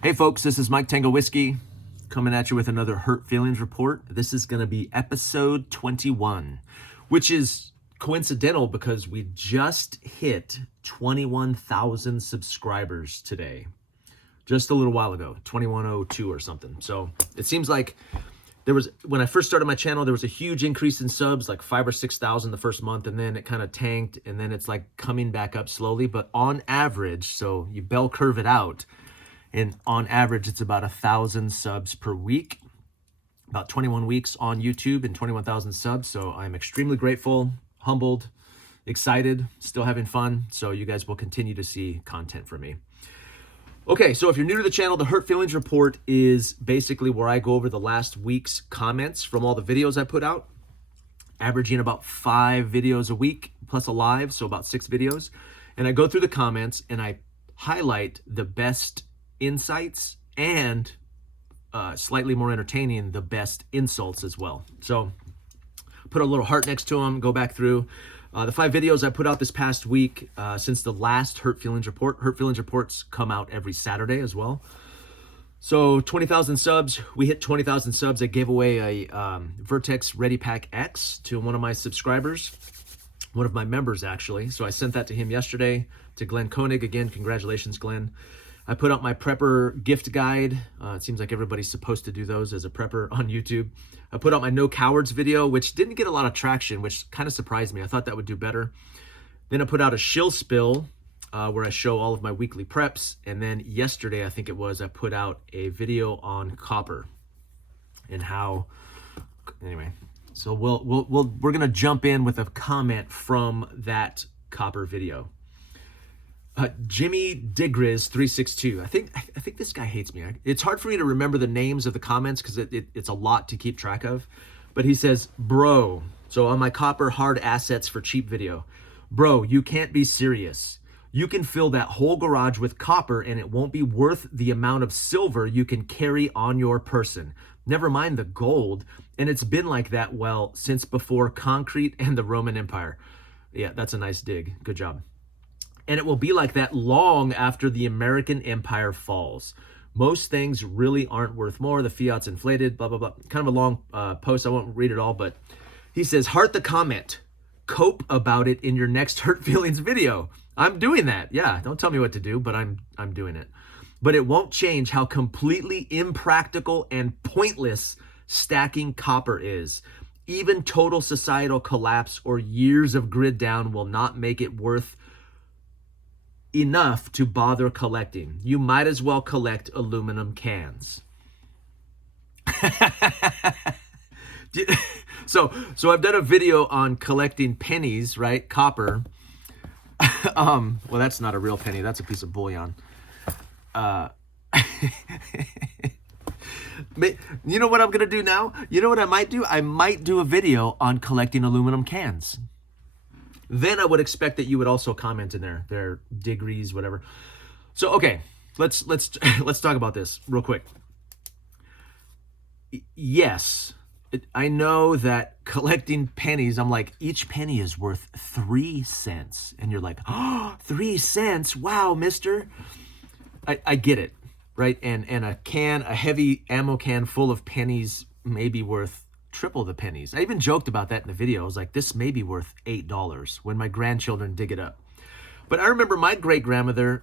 Hey folks, this is Mike Tango Whiskey coming at you with another Hurt Feelings report. This is going to be episode 21, which is coincidental because we just hit 21,000 subscribers today. Just a little while ago, 2102 or something. So it seems like when I first started my channel, there was a huge increase in subs, like 5,000 or 6,000 the first month, and then it kind of tanked, and then it's like coming back up slowly. But on average, so you bell curve it out, and on average, it's about 1,000 subs per week, about 21 weeks on YouTube and 21,000 subs. So I'm extremely grateful, humbled, excited, still having fun. So you guys will continue to see content from me. Okay, so if you're new to the channel, the Hurt Feelings report is basically where I go over the last week's comments from all the videos I put out, averaging about 5 videos a week plus a live, so about 6 videos. And I go through the comments and I highlight the best insights and slightly more entertaining, the best insults as well. So put a little heart next to them, go back through the 5 videos I put out this past week since the last Hurt Feelings report. Hurt Feelings reports come out every Saturday as well. So 20,000 subs, we hit 20,000 subs. I gave away a Vertex Ready Pack X to one of my subscribers, one of my members actually. So I sent that to him yesterday, to Glenn Koenig. Again, congratulations, Glenn. I put out my prepper gift guide. It seems like everybody's supposed to do those as a prepper on YouTube. I put out my No Cowards video, which didn't get a lot of traction, which kind of surprised me. I thought that would do better. Then I put out a shill spill where I show all of my weekly preps. And then yesterday, I think it was, I put out a video on copper and how, anyway. So we're gonna jump in with a comment from that copper video. Jimmy Digriz 362. I think this guy hates me. It's hard for me to remember the names of the comments because it's a lot to keep track of. But he says, bro, so on my copper hard assets for cheap video, bro, you can't be serious. You can fill that whole garage with copper and it won't be worth the amount of silver you can carry on your person. Never mind the gold. And it's been like that, well, since before concrete and the Roman Empire. Yeah, that's a nice dig. Good job. And it will be like that long after the American Empire falls. Most things really aren't worth more. The fiat's inflated, blah, blah, blah. Kind of a long post. I won't read it all, but he says, heart the comment. Cope about it in your next Hurt Feelings video. I'm doing that. Yeah, don't tell me what to do, but I'm doing it. But it won't change how completely impractical and pointless stacking copper is. Even total societal collapse or years of grid down will not make it worth enough to bother collecting. You might as well collect aluminum cans. So I've done a video on collecting pennies, right? Copper. Well, that's not a real penny. That's a piece of bullion. You know what I'm going to do now? You know what I might do? I might do a video on collecting aluminum cans. Then I would expect that you would also comment in there, their degrees, whatever. So, okay, let's talk about this real quick. Yes, I know that collecting pennies, I'm like, each penny is worth 3 cents. And you're like, oh, 3 cents? Wow, mister. I get it, right? And a heavy ammo can full of pennies may be worth triple the pennies. I even joked about that in the video. I was like, this may be worth $8 when my grandchildren dig it up. But I remember my great-grandmother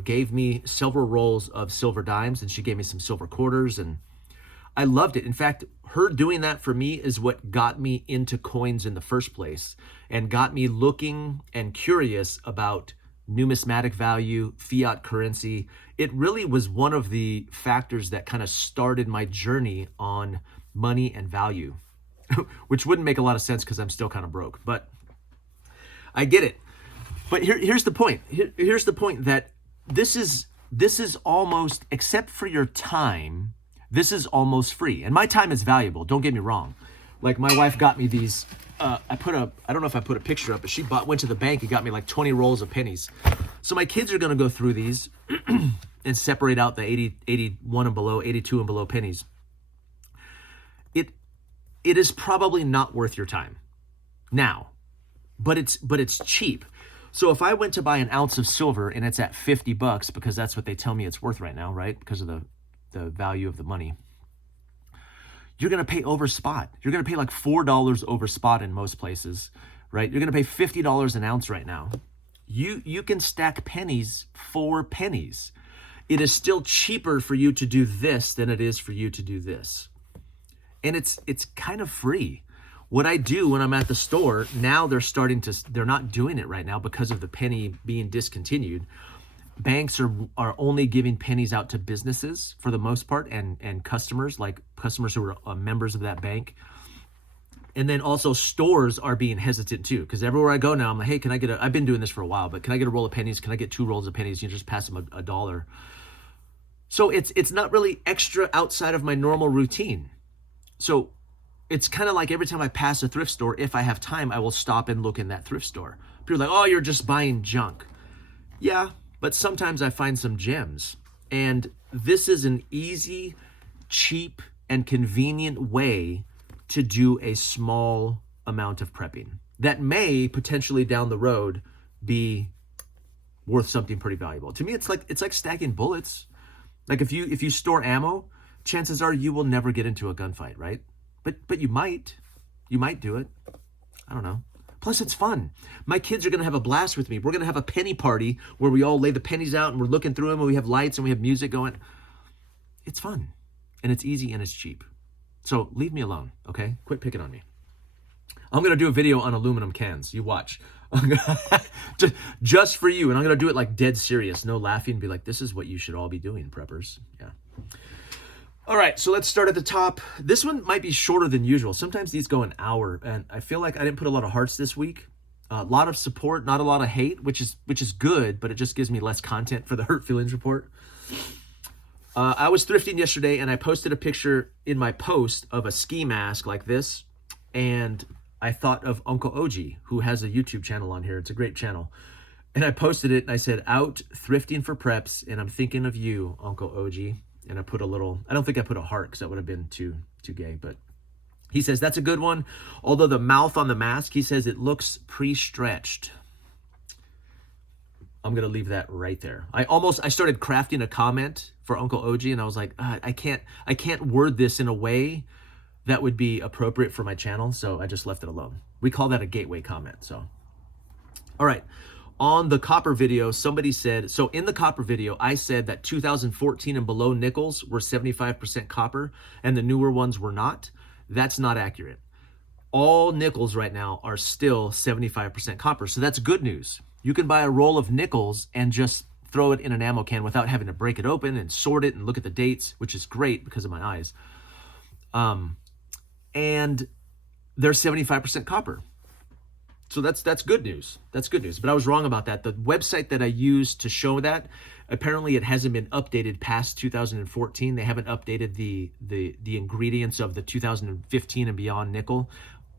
gave me several rolls of silver dimes, and she gave me some silver quarters, and I loved it. In fact, her doing that for me is what got me into coins in the first place and got me looking and curious about numismatic value, fiat currency. It really was one of the factors that kind of started my journey on money and value, which wouldn't make a lot of sense because I'm still kind of broke, but I get it. But here's the point. Here's the point that this is almost, except for your time, this is almost free. And my time is valuable. Don't get me wrong. Like my wife got me these. I don't know if I put a picture up, but she went to the bank and got me like 20 rolls of pennies. So my kids are going to go through these and separate out the 80, 81 and below, 82 and below pennies. It is probably not worth your time now, but it's cheap. So if I went to buy an ounce of silver and it's at $50 because that's what they tell me it's worth right now, right? Because of the value of the money. You're going to pay over spot. You're going to pay like $4 over spot in most places, right? You're going to pay $50 an ounce right now. You can stack pennies for pennies. It is still cheaper for you to do this than it is for you to do this. And it's kind of free. What I do when I'm at the store, now they're not doing it right now because of the penny being discontinued. Banks are only giving pennies out to businesses for the most part and customers, like customers who are members of that bank. And then also stores are being hesitant too, because everywhere I go now, I'm like, hey, can I get I've been doing this for a while, but can I get a roll of pennies? Can I get 2 rolls of pennies? You just pass them a dollar. So it's not really extra outside of my normal routine. So it's kind of like every time I pass a thrift store, if I have time, I will stop and look in that thrift store. People are like, oh, you're just buying junk. Yeah, but sometimes I find some gems. And this is an easy, cheap, and convenient way to do a small amount of prepping that may potentially down the road be worth something pretty valuable. To me, it's like stacking bullets. Like if you store ammo, chances are you will never get into a gunfight, right? But you might do it. I don't know. Plus it's fun. My kids are going to have a blast with me. We're going to have a penny party where we all lay the pennies out and we're looking through them and we have lights and we have music going. It's fun and it's easy and it's cheap. So leave me alone, okay? Quit picking on me. I'm going to do a video on aluminum cans. You watch. Just for you. And I'm going to do it like dead serious. No laughing. Be like, this is what you should all be doing, preppers. Yeah. All right, so let's start at the top. This one might be shorter than usual. Sometimes these go an hour. And I feel like I didn't put a lot of hearts this week. A lot of support, not a lot of hate, which is good, but it just gives me less content for the Hurt Feelings Report. I was thrifting yesterday and I posted a picture in my post of a ski mask like this. And I thought of Uncle OG, who has a YouTube channel on here. It's a great channel. And I posted it and I said, out thrifting for preps. And I'm thinking of you, Uncle OG. And I put a little, I don't think I put a heart because that would have been too gay. But he says, that's a good one. Although the mouth on the mask, he says it looks pre-stretched. I'm going to leave that right there. I started crafting a comment for Uncle OG and I was like, I can't word this in a way that would be appropriate for my channel. So I just left it alone. We call that a gateway comment. So, all right. On the copper video, somebody said, so in the copper video, I said that 2014 and below nickels were 75% copper and the newer ones were not. That's not accurate. All nickels right now are still 75% copper. So that's good news. You can buy a roll of nickels and just throw it in an ammo can without having to break it open and sort it and look at the dates, which is great because of my eyes. And they're 75% copper. So that's good news. That's good news. But I was wrong about that. The website that I used to show that, apparently it hasn't been updated past 2014. They haven't updated the ingredients of the 2015 and beyond nickel.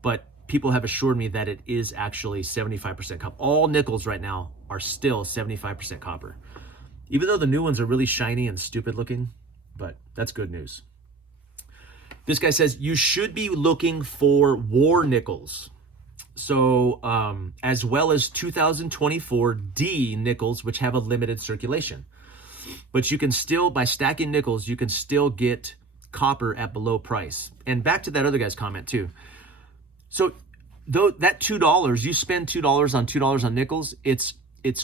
But people have assured me that it is actually 75% copper. All nickels right now are still 75% copper. Even though the new ones are really shiny and stupid looking, but that's good news. This guy says, you should be looking for war nickels. So, as well as 2024 D nickels, which have a limited circulation. But you can still, by stacking nickels, you can still get copper at below price. And back to that other guy's comment too. So though that $2, you spend $2 on $2 on nickels, it's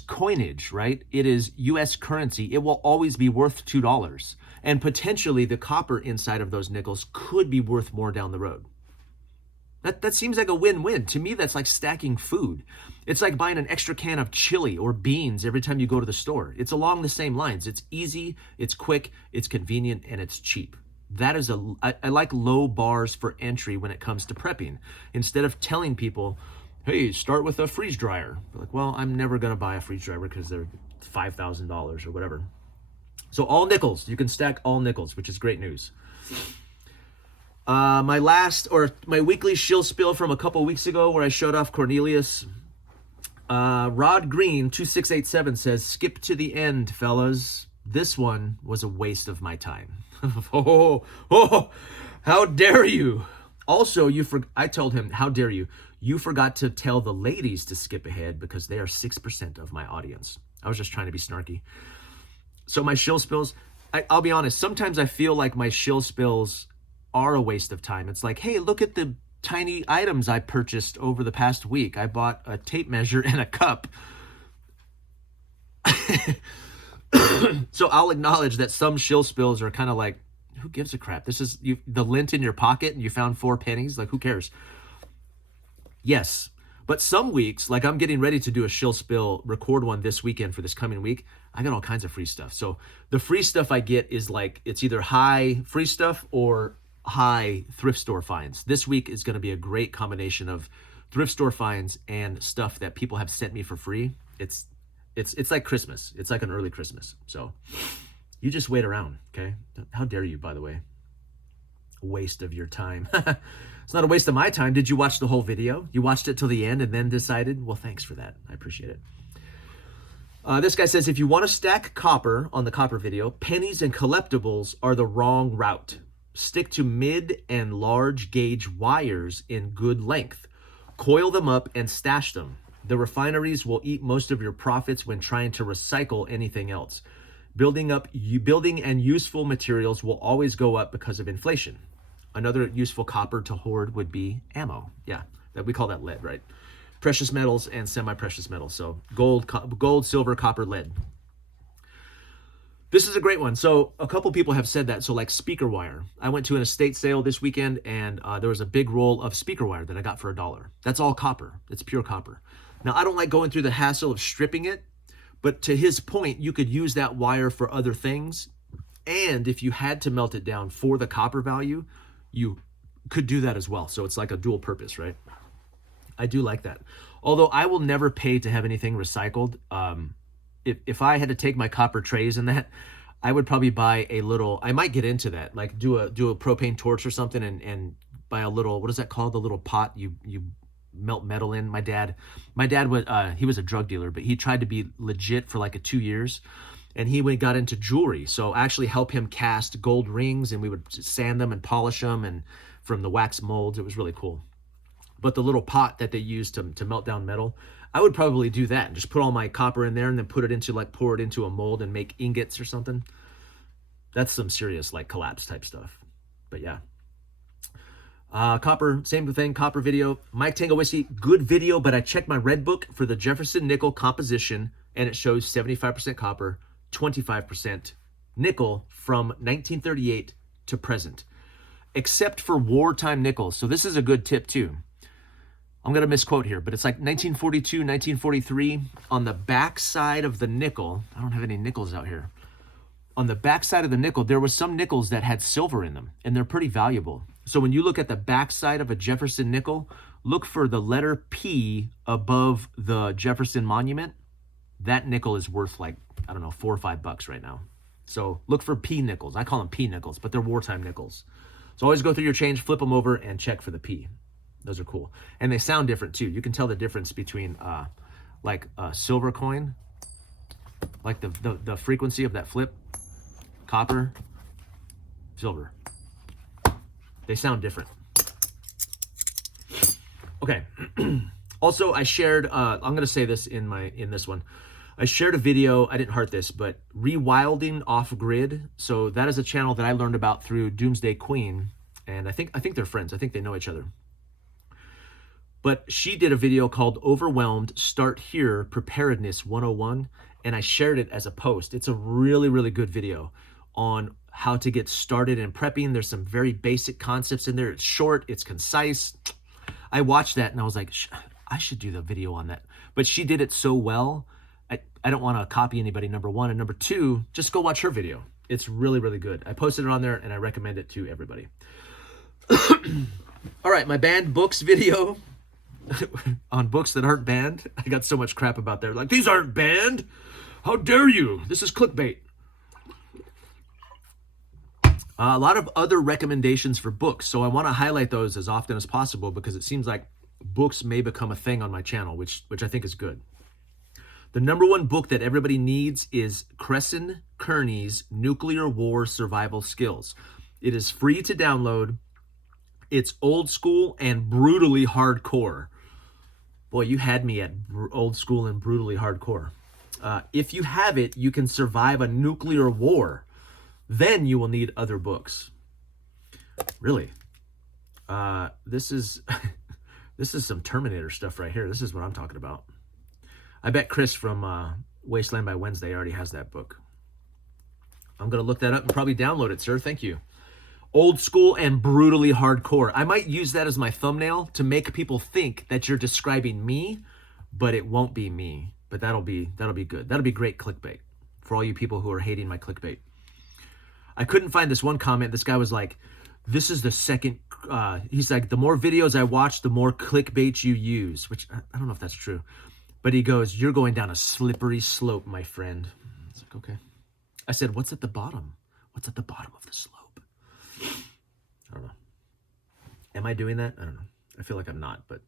coinage, right? It is US currency. It will always be worth $2. And potentially the copper inside of those nickels could be worth more down the road. That seems like a win-win. To me, that's like stacking food. It's like buying an extra can of chili or beans every time you go to the store. It's along the same lines. It's easy, it's quick, it's convenient, and it's cheap. That is I like low bars for entry when it comes to prepping. Instead of telling people, hey, start with a freeze dryer. They're like, well, I'm never going to buy a freeze dryer because they're $5,000 or whatever. So all nickels, you can stack all nickels, which is great news. My weekly shill spill from a couple weeks ago where I showed off Cornelius. Rod Green 2687 says, skip to the end, fellas. This one was a waste of my time. Oh, how dare you? Also, I told him, how dare you? You forgot to tell the ladies to skip ahead because they are 6% of my audience. I was just trying to be snarky. So my shill spills, I'll be honest, sometimes I feel like my shill spills are a waste of time. It's like, hey, look at the tiny items I purchased over the past week. I bought a tape measure and a cup. So I'll acknowledge that some shill spills are kind of like, who gives a crap? This is the lint in your pocket and you found 4 pennies. Like, who cares? Yes. But some weeks, like I'm getting ready to do a shill spill, record one this weekend for this coming week. I got all kinds of free stuff. So the free stuff I get is like, it's either high free stuff or high thrift store finds. This week is going to be a great combination of thrift store finds and stuff that people have sent me for free. It's like Christmas. It's like an early Christmas. So you just wait around, okay? How dare you, by the way? A waste of your time. It's not a waste of my time. Did you watch the whole video? You watched it till the end and then decided? Well, thanks for that. I appreciate it. This guy says, if you want to stack copper on the copper video, pennies and collectibles are the wrong route. Stick to mid and large gauge wires in good length. Coil them up and stash them. The refineries will eat most of your profits when trying to recycle anything else. Building and useful materials will always go up because of inflation. Another useful copper to hoard would be ammo. Yeah, that we call that lead, right? Precious metals and semi-precious metals. So gold, silver, copper, lead. This is a great one. So a couple people have said that. So like speaker wire. I went to an estate sale this weekend and there was a big roll of speaker wire that I got for $1. That's all copper. It's pure copper. Now, I don't like going through the hassle of stripping it, but to his point, you could use that wire for other things. And if you had to melt it down for the copper value, you could do that as well. So it's like a dual purpose, right? I do like that. Although I will never pay to have anything recycled. If I had to take my copper trays and that, I would probably buy a little, I might get into that, like do a propane torch or something and buy a little, what is that called? The little pot you melt metal in. My dad was, he was a drug dealer, but he tried to be legit for like 2 years. And he got into jewelry. So I actually helped him cast gold rings and we would sand them and polish them and from the wax molds. It was really cool. But the little pot that they use to melt down metal, I would probably do that and just put all my copper in there and then pour it into a mold and make ingots or something. That's some serious like collapse type stuff. But yeah. Copper, same thing, copper video. Mike Tango Whiskey, good video, but I checked my red book for the Jefferson nickel composition and it shows 75% copper, 25% nickel from 1938 to present, except for wartime nickels. So this is a good tip too. I'm going to misquote here, but it's like 1942, 1943. On the back side of the nickel, I don't have any nickels out here. On the back side of the nickel, there was some nickels that had silver in them, and they're pretty valuable. So when you look at the back side of a Jefferson nickel, look for the letter P above the Jefferson monument. That nickel is worth like, I don't know, $4 or $5 right now. So look for P nickels. I call them P nickels, but they're wartime nickels. So always go through your change, flip them over, and check for the P. Those are cool. And they sound different too. You can tell the difference between like a silver coin, like the frequency of that flip, copper, silver. They sound different. Okay. Also, I shared, I'm going to say this in this one. I shared a video, I didn't heart this, but rewilding off grid. So that is a channel that I learned about through Doomsday Queen. And I think they're friends. I think they know each other. But she did a video called Overwhelmed, Start Here, Preparedness 101. And I shared it as a post. It's a really, really good video on how to get started in prepping. There's some very basic concepts in there. It's short, it's concise. I watched that and I was like, I should do the video on that. But she did it so well. I don't want to copy anybody, number one. And number two, just go watch her video. It's really, really good. I posted it on there and I recommend it to everybody. All right, my banned books video on books that aren't banned. I got so much crap about there. Like, these aren't banned. How dare you? This is clickbait. A lot of other recommendations for books. So I want to highlight those as often as possible because it seems like books may become a thing on my channel, which I think is good. The number one book that everybody needs is Cresson Kearney's Nuclear War Survival Skills. It is free to download. It's old school and brutally hardcore. Boy, you had me at old school and brutally hardcore. If you have it, you can survive a nuclear war. Then you will need other books. Really? This is this is some Terminator stuff right here. This is what I'm talking about. I bet Chris from Wasteland by Wednesday already has that book. I'm going to look that up and probably download it, sir. Thank you. Old school and brutally hardcore. I might use that as my thumbnail to make people think that you're describing me, but it won't be me. But that'll be good. That'll be great clickbait for all you people who are hating my clickbait. I couldn't find this one comment. This guy was like, this is the second, he's like, the more videos I watch, the more clickbait you use, which I don't know if that's true. But he goes, you're going down a slippery slope, my friend. It's like, okay. I said, what's at the bottom? What's at the bottom of the slope? I don't know. Am I doing that? I don't know. I feel like I'm not, but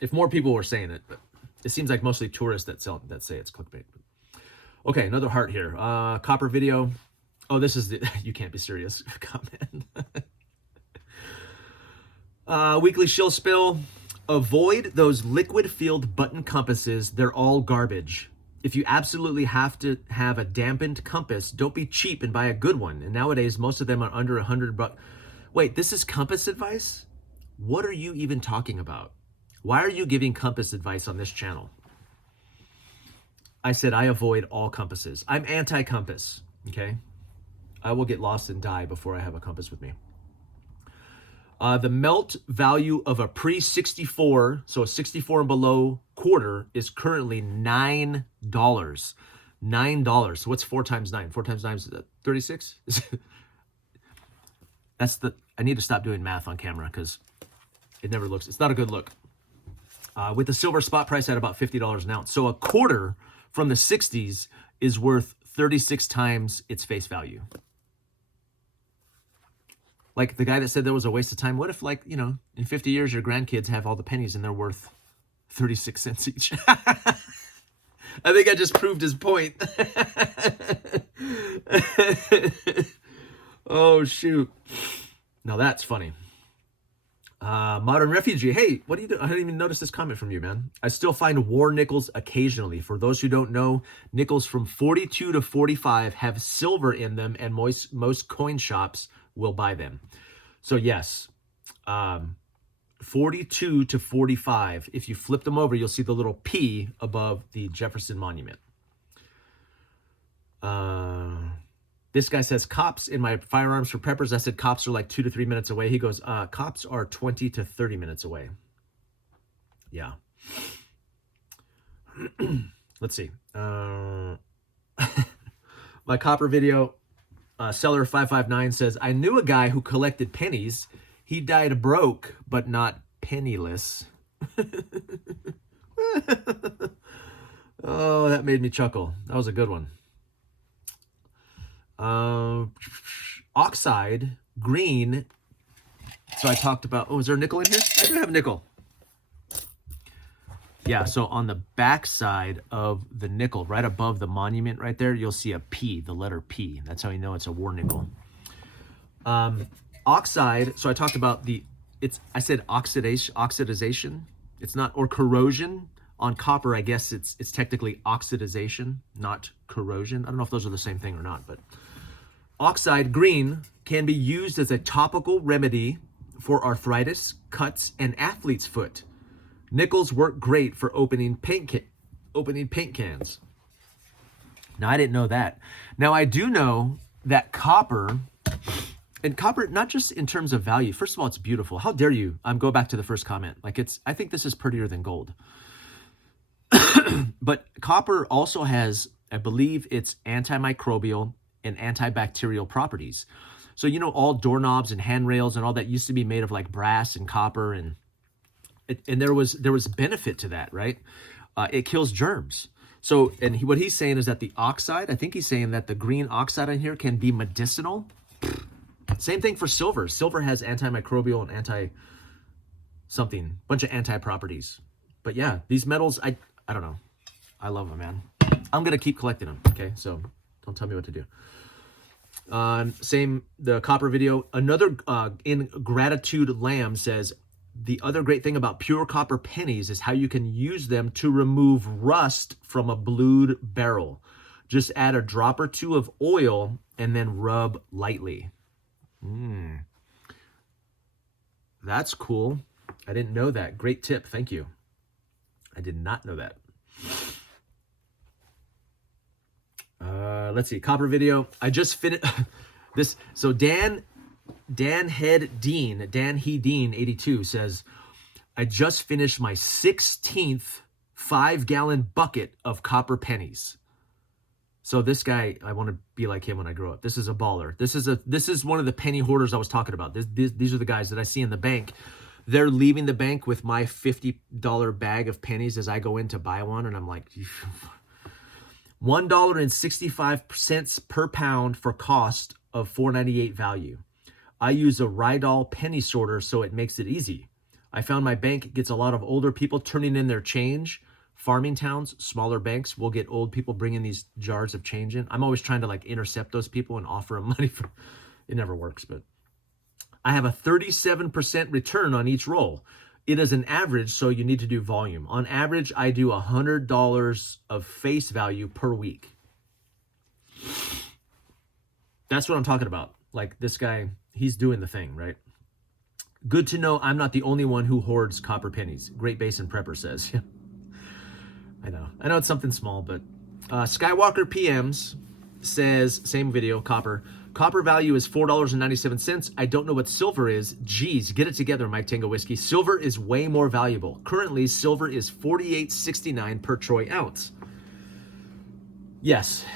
if more people were saying it, but it seems like mostly tourists that say it's clickbait. Okay, another heart here. Copper video. Oh, this is the, you can't be serious comment. Weekly shill spill. Avoid those liquid filled button compasses. They're all garbage. If you absolutely have to have a dampened compass, don't be cheap and buy a good one. And nowadays, most of them are under $100. Wait, this is compass advice? What are you even talking about? Why are you giving compass advice on this channel? I said I avoid all compasses. I'm anti-compass, okay? I will get lost and die before I have a compass with me. The melt value of a pre-64, so a 64 and below quarter, is currently $9. $9. So what's 4 times 9? 4 times 9 is 36? I need to stop doing math on camera because it's not a good look. With the silver spot price at about $50 an ounce. So a quarter from the 60s is worth 36 times its face value. Like the guy that said there was a waste of time. What if, like, you know, in 50 years, your grandkids have all the pennies and they're worth 36 cents each? I think I just proved his point. Oh, shoot. Now that's funny. Modern refugee. Hey, what do you do? I didn't even notice this comment from you, man. I still find war nickels occasionally. For those who don't know, nickels from 42 to 45 have silver in them, and most coin shops will buy them. So yes, 42 to 45. If you flip them over, you'll see the little P above the Jefferson Monument. This guy says, cops in my firearms for preppers. I said, cops are like 2 to 3 minutes away. He goes, cops are 20 to 30 minutes away. Yeah. Let's see. My copper video, seller 559 says, I knew a guy who collected pennies. He died broke, but not penniless. Oh, that made me chuckle. That was a good one. Oxide, green. So I talked about, oh, is there a nickel in here? I do have a nickel. Yeah, so on the back side of the nickel, right above the monument right there, you'll see a P, the letter P. That's how you know it's a war nickel. Oxide, so I talked about I said oxidization. It's not, or corrosion. On copper, I guess it's technically oxidization, not corrosion. I don't know if those are the same thing or not, but oxide green can be used as a topical remedy for arthritis, cuts, and athlete's foot. Nickels work great for opening paint cans. Now, I didn't know that. Now, I do know that copper, and copper, not just in terms of value. First of all, it's beautiful. How dare you? Go back to the first comment. I think this is prettier than gold. But copper also has, I believe, it's antimicrobial and antibacterial properties. So, you know, all doorknobs and handrails and all that used to be made of like brass and copper, and there was benefit to that, right? It kills germs. So, and what he's saying is that the oxide, I think he's saying that the green oxide in here can be medicinal. Same thing for silver. Silver has antimicrobial and bunch of anti-properties. But yeah, these metals, I don't know. I love them, man. I'm going to keep collecting them, okay? So don't tell me what to do. The copper video. Another in Gratitude Lamb says, The other great thing about pure copper pennies is how you can use them to remove rust from a blued barrel. Just add a drop or two of oil and then rub lightly. That's cool. I didn't know that. Great tip. Thank you. I did not know that. Let's see. Copper video. I just finished this. So Dan Hedeen 82 says, I just finished my 16th 5-gallon bucket of copper pennies. So this guy, I want to be like him when I grow up. This is a baller. This is one of the penny hoarders I was talking about. These are the guys that I see in the bank. They're leaving the bank with my $50 bag of pennies as I go in to buy one, and I'm like, $1.65 per pound for cost of $4.98 value. I use a Rydal penny sorter, so it makes it easy. I found my bank gets a lot of older people turning in their change. Farming towns, smaller banks will get old people bringing these jars of change in. I'm always trying to like intercept those people and offer them money for. It never works, but I have a 37% return on each roll. It is an average, so you need to do volume. On average, I do $100 of face value per week. That's what I'm talking about. Like this guy, he's doing the thing, right? Good to know I'm not the only one who hoards copper pennies. Great Basin Prepper says. I know it's something small, but Skywalker PMs says, same video, copper value is $4.97. I don't know what silver is. Geez, get it together, Mike Tango Whiskey. Silver is way more valuable. Currently, silver is $48.69 per troy ounce. Yes.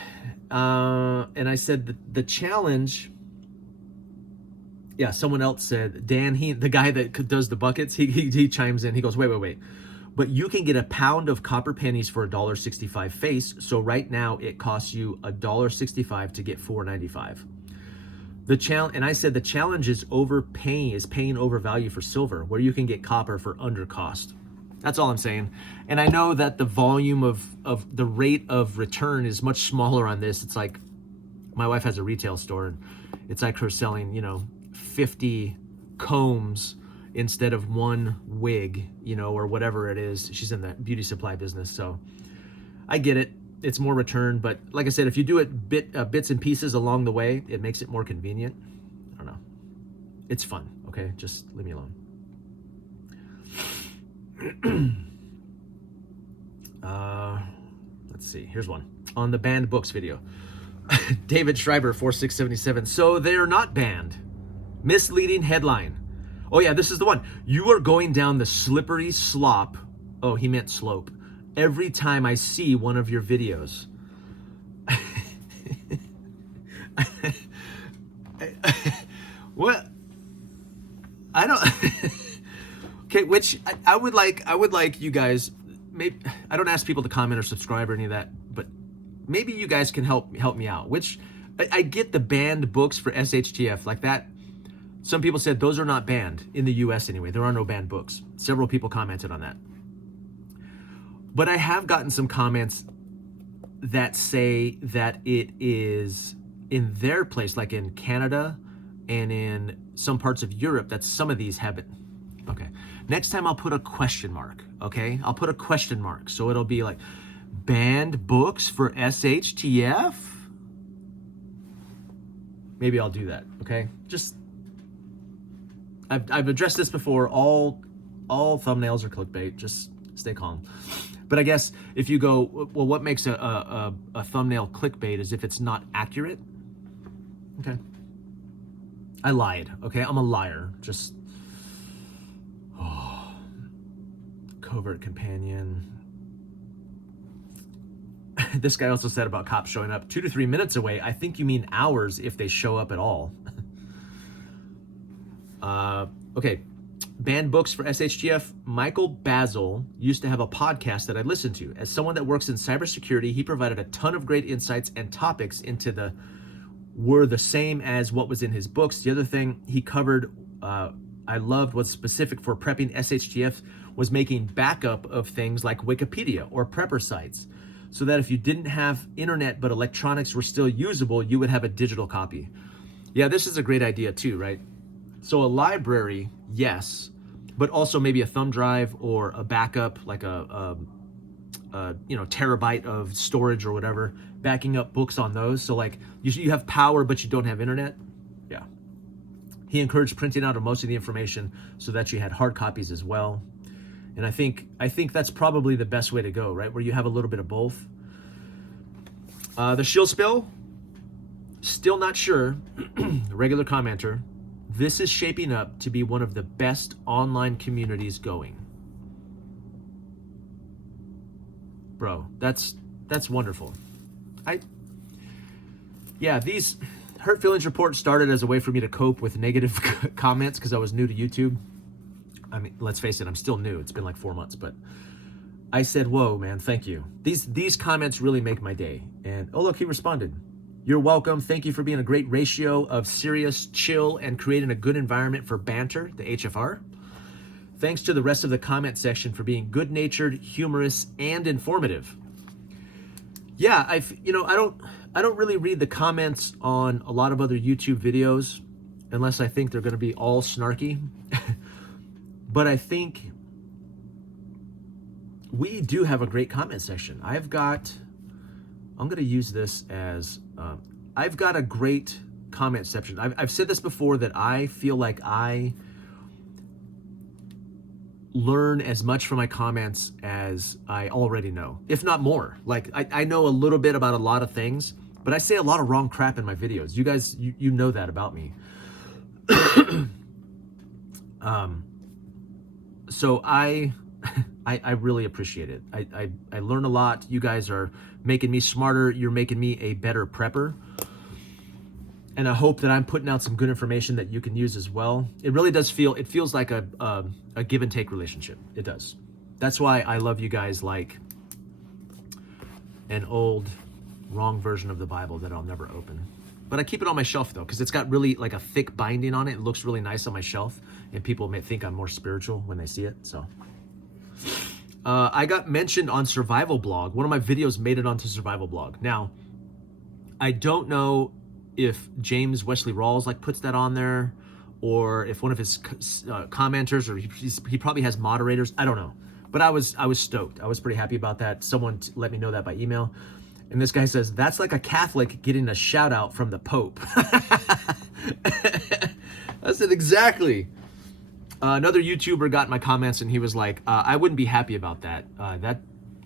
And I said the challenge. Yeah, someone else said, Dan, the guy that does the buckets, he chimes in. He goes, wait. But you can get a pound of copper pennies for $1.65 face. So right now it costs you $1.65 to get $4.95. The challenge, and I said the challenge is paying over value for silver, where you can get copper for under cost. That's all I'm saying. And I know that the volume of the rate of return is much smaller on this. It's like my wife has a retail store, and it's like her selling, 50 combs instead of one wig, or whatever it is. She's in the beauty supply business, so I get it. It's more return, but like I said, if you do it bits and pieces along the way, it makes it more convenient. I don't know. It's fun, okay? Just leave me alone. Let's see. Here's one. On the banned books video. David Schreiber, 4677. So they're not banned. Misleading headline. Oh yeah, this is the one. You are going down the slippery slop. Oh, he meant slope. Every time I see one of your videos. What? I don't. Okay, which I would like you guys. Maybe I don't ask people to comment or subscribe or any of that, but maybe you guys can help me out. Which I get the banned books for SHTF like that. Some people said those are not banned in the US anyway. There are no banned books. Several people commented on that. But I have gotten some comments that say that it is in their place, like in Canada and in some parts of Europe, that some of these have been. Okay. Next time I'll put a question mark, okay? I'll put a question mark. So it'll be like, banned books for SHTF? Maybe I'll do that, okay? Just, I've addressed this before. All thumbnails are clickbait. Just stay calm. But I guess if you go, well, what makes a thumbnail clickbait is if it's not accurate. Okay. I lied, okay? I'm a liar. Just, covert companion. This guy also said about cops showing up 2 to 3 minutes away. I think you mean hours if they show up at all. Okay. Banned books for SHTF. Michael Basil used to have a podcast that I listened to. As someone that works in cybersecurity, he provided a ton of great insights and topics were the same as what was in his books. The other thing he covered, I loved, was specific for prepping SHTF, was making backup of things like Wikipedia or prepper sites, so that if you didn't have internet but electronics were still usable, you would have a digital copy. Yeah, this is a great idea too, right? So a library, yes, but also maybe a thumb drive or a backup, like a terabyte of storage or whatever, backing up books on those. So like you have power, but you don't have internet. Yeah. He encouraged printing out of most of the information so that you had hard copies as well. And I think that's probably the best way to go, right? Where you have a little bit of both. The shill spill, still not sure. Regular commenter. This is shaping up to be one of the best online communities going. Bro, that's wonderful. These hurt feelings reports started as a way for me to cope with negative comments because I was new to YouTube. I mean, let's face it, I'm still new. It's been like 4 months, but I said, whoa, man, thank you. These comments really make my day. And oh, look, he responded. You're welcome. Thank you for being a great ratio of serious, chill, and creating a good environment for banter, the HFR. Thanks to the rest of the comment section for being good-natured, humorous, and informative. Yeah, I don't really read the comments on a lot of other YouTube videos unless I think they're going to be all snarky. But I think we do have a great comment section. I'm going to use this as, I've got a great comment section. I've said this before that I feel like I learn as much from my comments as I already know, if not more. Like I know a little bit about a lot of things, but I say a lot of wrong crap in my videos. You guys, you know that about me. So I really appreciate it. I learn a lot. You guys are making me smarter. You're making me a better prepper. And I hope that I'm putting out some good information that you can use as well. It really does it feels like a give and take relationship. It does. That's why I love you guys like an old wrong version of the Bible that I'll never open. But I keep it on my shelf though, because it's got really like a thick binding on it. It looks really nice on my shelf, and people may think I'm more spiritual when they see it. So I got mentioned on Survival Blog. One of my videos made it onto Survival Blog. Now, I don't know if James Wesley Rawls like puts that on there, or if one of his commenters, or he probably has moderators. I don't know, but I was stoked. I was pretty happy about that. Someone let me know that by email. And this guy says, that's like a Catholic getting a shout out from the Pope. I said, exactly. Another YouTuber got my comments and he was like, I wouldn't be happy about that.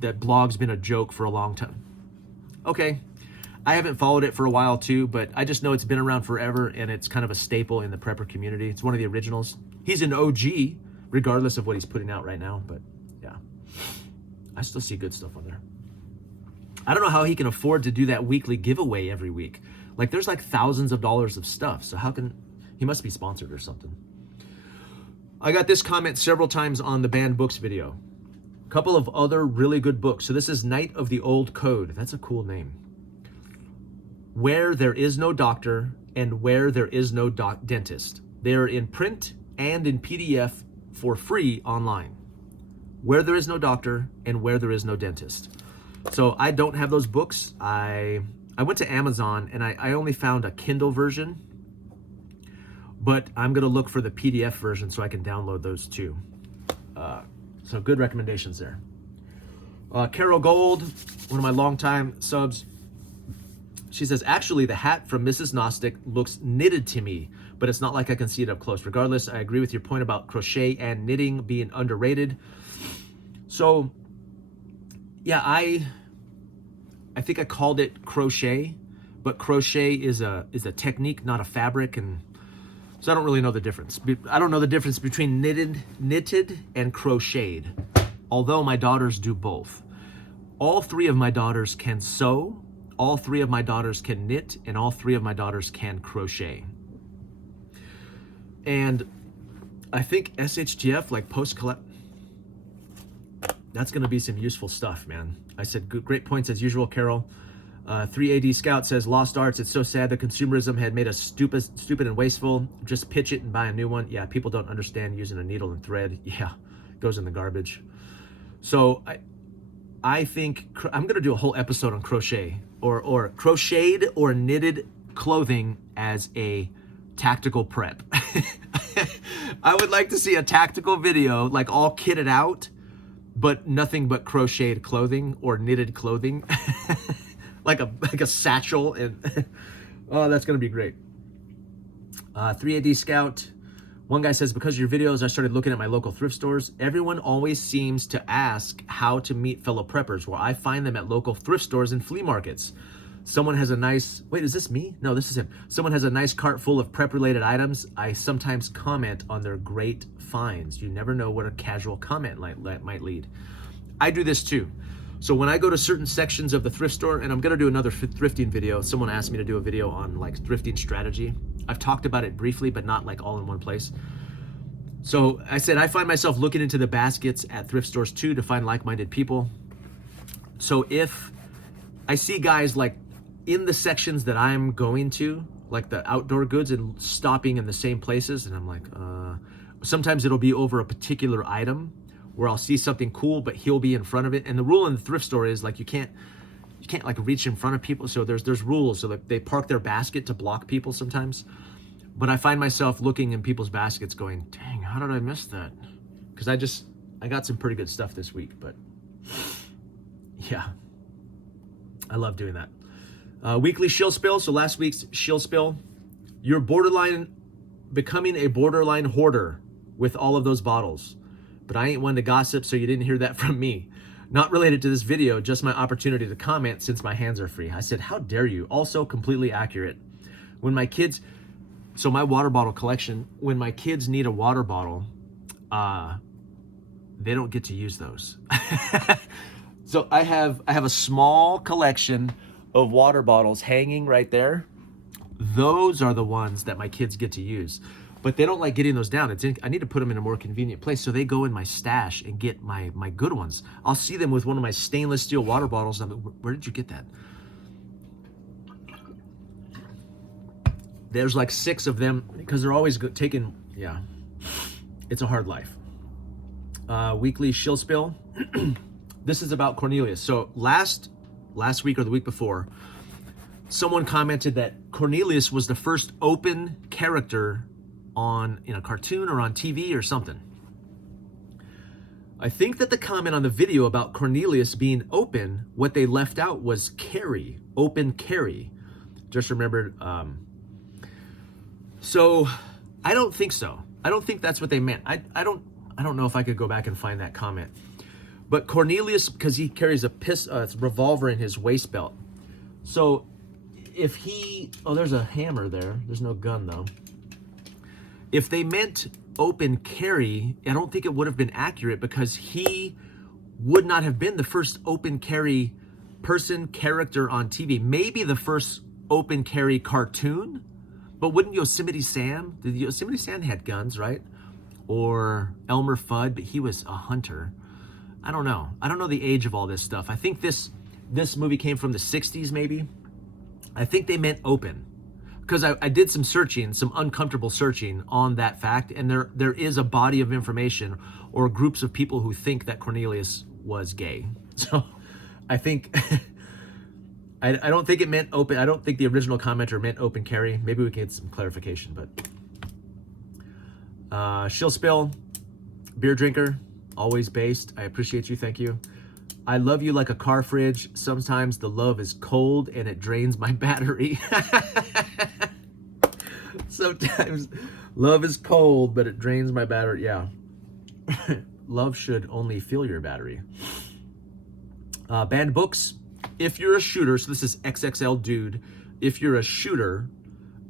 That blog's been a joke for a long time. Okay. I haven't followed it for a while too, but I just know it's been around forever and it's kind of a staple in the prepper community. It's one of the originals. He's an OG, regardless of what he's putting out right now, but yeah. I still see good stuff on there. I don't know how he can afford to do that weekly giveaway every week. Like there's like thousands of dollars of stuff. So he must be sponsored or something. I got this comment several times on the banned books video. A couple of other really good books. So this is Night of the Old Code. That's a cool name. Where There Is No Doctor and Where There Is No Dentist. They're in print and in PDF for free online. Where There Is No Doctor and Where There Is No Dentist. So I don't have those books. I went to Amazon and I only found a Kindle version, but I'm gonna look for the PDF version so I can download those too. So good recommendations there. Carol Gold, one of my longtime subs, she says, actually the hat from Mrs. Gnostic looks knitted to me, but it's not like I can see it up close. Regardless, I agree with your point about crochet and knitting being underrated. So yeah, I think I called it crochet, but crochet is a technique, not a fabric, and so I don't really know the difference. I don't know the difference between knitted and crocheted, although my daughters do both. All three of my daughters can sew, all three of my daughters can knit, and all three of my daughters can crochet. And I think SHTF, like post-collect, that's going to be some useful stuff, man. I said, great points as usual, Carol. 3AD Scout says, Lost Arts, it's so sad that consumerism had made us stupid and wasteful. Just pitch it and buy a new one. Yeah, people don't understand using a needle and thread. Yeah, it goes in the garbage. So I think I'm going to do a whole episode on crochet or crocheted or knitted clothing as a tactical prep. I would like to see a tactical video, like all kitted out, but nothing but crocheted clothing or knitted clothing, like a satchel, and oh, that's gonna be great. 3AD Scout. One guy says, because of your videos, I started looking at my local thrift stores. Everyone always seems to ask how to meet fellow preppers. Well, I find them at local thrift stores and flea markets. Someone has a nice, wait, is this me? No, this is him. Someone has a nice cart full of prep-related items. I sometimes comment on their great finds. You never know what a casual comment might lead. I do this too. So when I go to certain sections of the thrift store, and I'm gonna do another thrifting video, someone asked me to do a video on like thrifting strategy. I've talked about it briefly, but not like all in one place. So I said, I find myself looking into the baskets at thrift stores too to find like-minded people. So if I see guys like in the sections that I'm going to, like the outdoor goods, and stopping in the same places, and I'm like, sometimes it'll be over a particular item where I'll see something cool, but he'll be in front of it. And the rule in the thrift store is like, you can't like reach in front of people. So there's rules. So like they park their basket to block people sometimes. But I find myself looking in people's baskets going, dang, how did I miss that? Because I got some pretty good stuff this week, but yeah, I love doing that. Weekly shill spill. So last week's shill spill, you're becoming a borderline hoarder with all of those bottles. But I ain't one to gossip, so you didn't hear that from me. Not related to this video, just my opportunity to comment since my hands are free. I said, how dare you? Also completely accurate. When my kids, so my water bottle collection, when my kids need a water bottle, they don't get to use those. So I have a small collection of water bottles hanging right there. Those are the ones that my kids get to use. But they don't like getting those down. I need to put them in a more convenient place, so they go in my stash and get my good ones. I'll see them with one of my stainless steel water bottles, and I'm like, where did you get that? There's like 6 of them, because they're always taking, yeah, it's a hard life. Weekly shill spill. This is about Cornelius. So last week or the week before, someone commented that Cornelius was the first open character in a cartoon or on TV or something. I think that the comment on the video about Cornelius being open, what they left out was carry, open carry. Just remembered. So I don't think so. I don't think that's what they meant. I don't know if I could go back and find that comment. But Cornelius, because he carries a revolver in his waist belt. So if there's a hammer there. There's no gun though. If they meant open carry, I don't think it would have been accurate, because he would not have been the first open carry character on TV. Maybe the first open carry cartoon, but wouldn't Yosemite Sam? Yosemite Sam had guns, right? Or Elmer Fudd, but he was a hunter. I don't know. I don't know the age of all this stuff. I think this movie came from the 60s maybe. I think they meant open. Because I did some searching, some uncomfortable searching on that fact, and there is a body of information or groups of people who think that Cornelius was gay. So I think, I don't think it meant open. I don't think the original commenter meant open carry. Maybe we can get some clarification, but shill spill, beer drinker, always based. I appreciate you, thank you. I love you like a car fridge. Sometimes the love is cold and it drains my battery. Sometimes love is cold, but it drains my battery. Yeah. Love should only fill your battery. Banned books. If you're a shooter, so this is XXL Dude. If you're a shooter,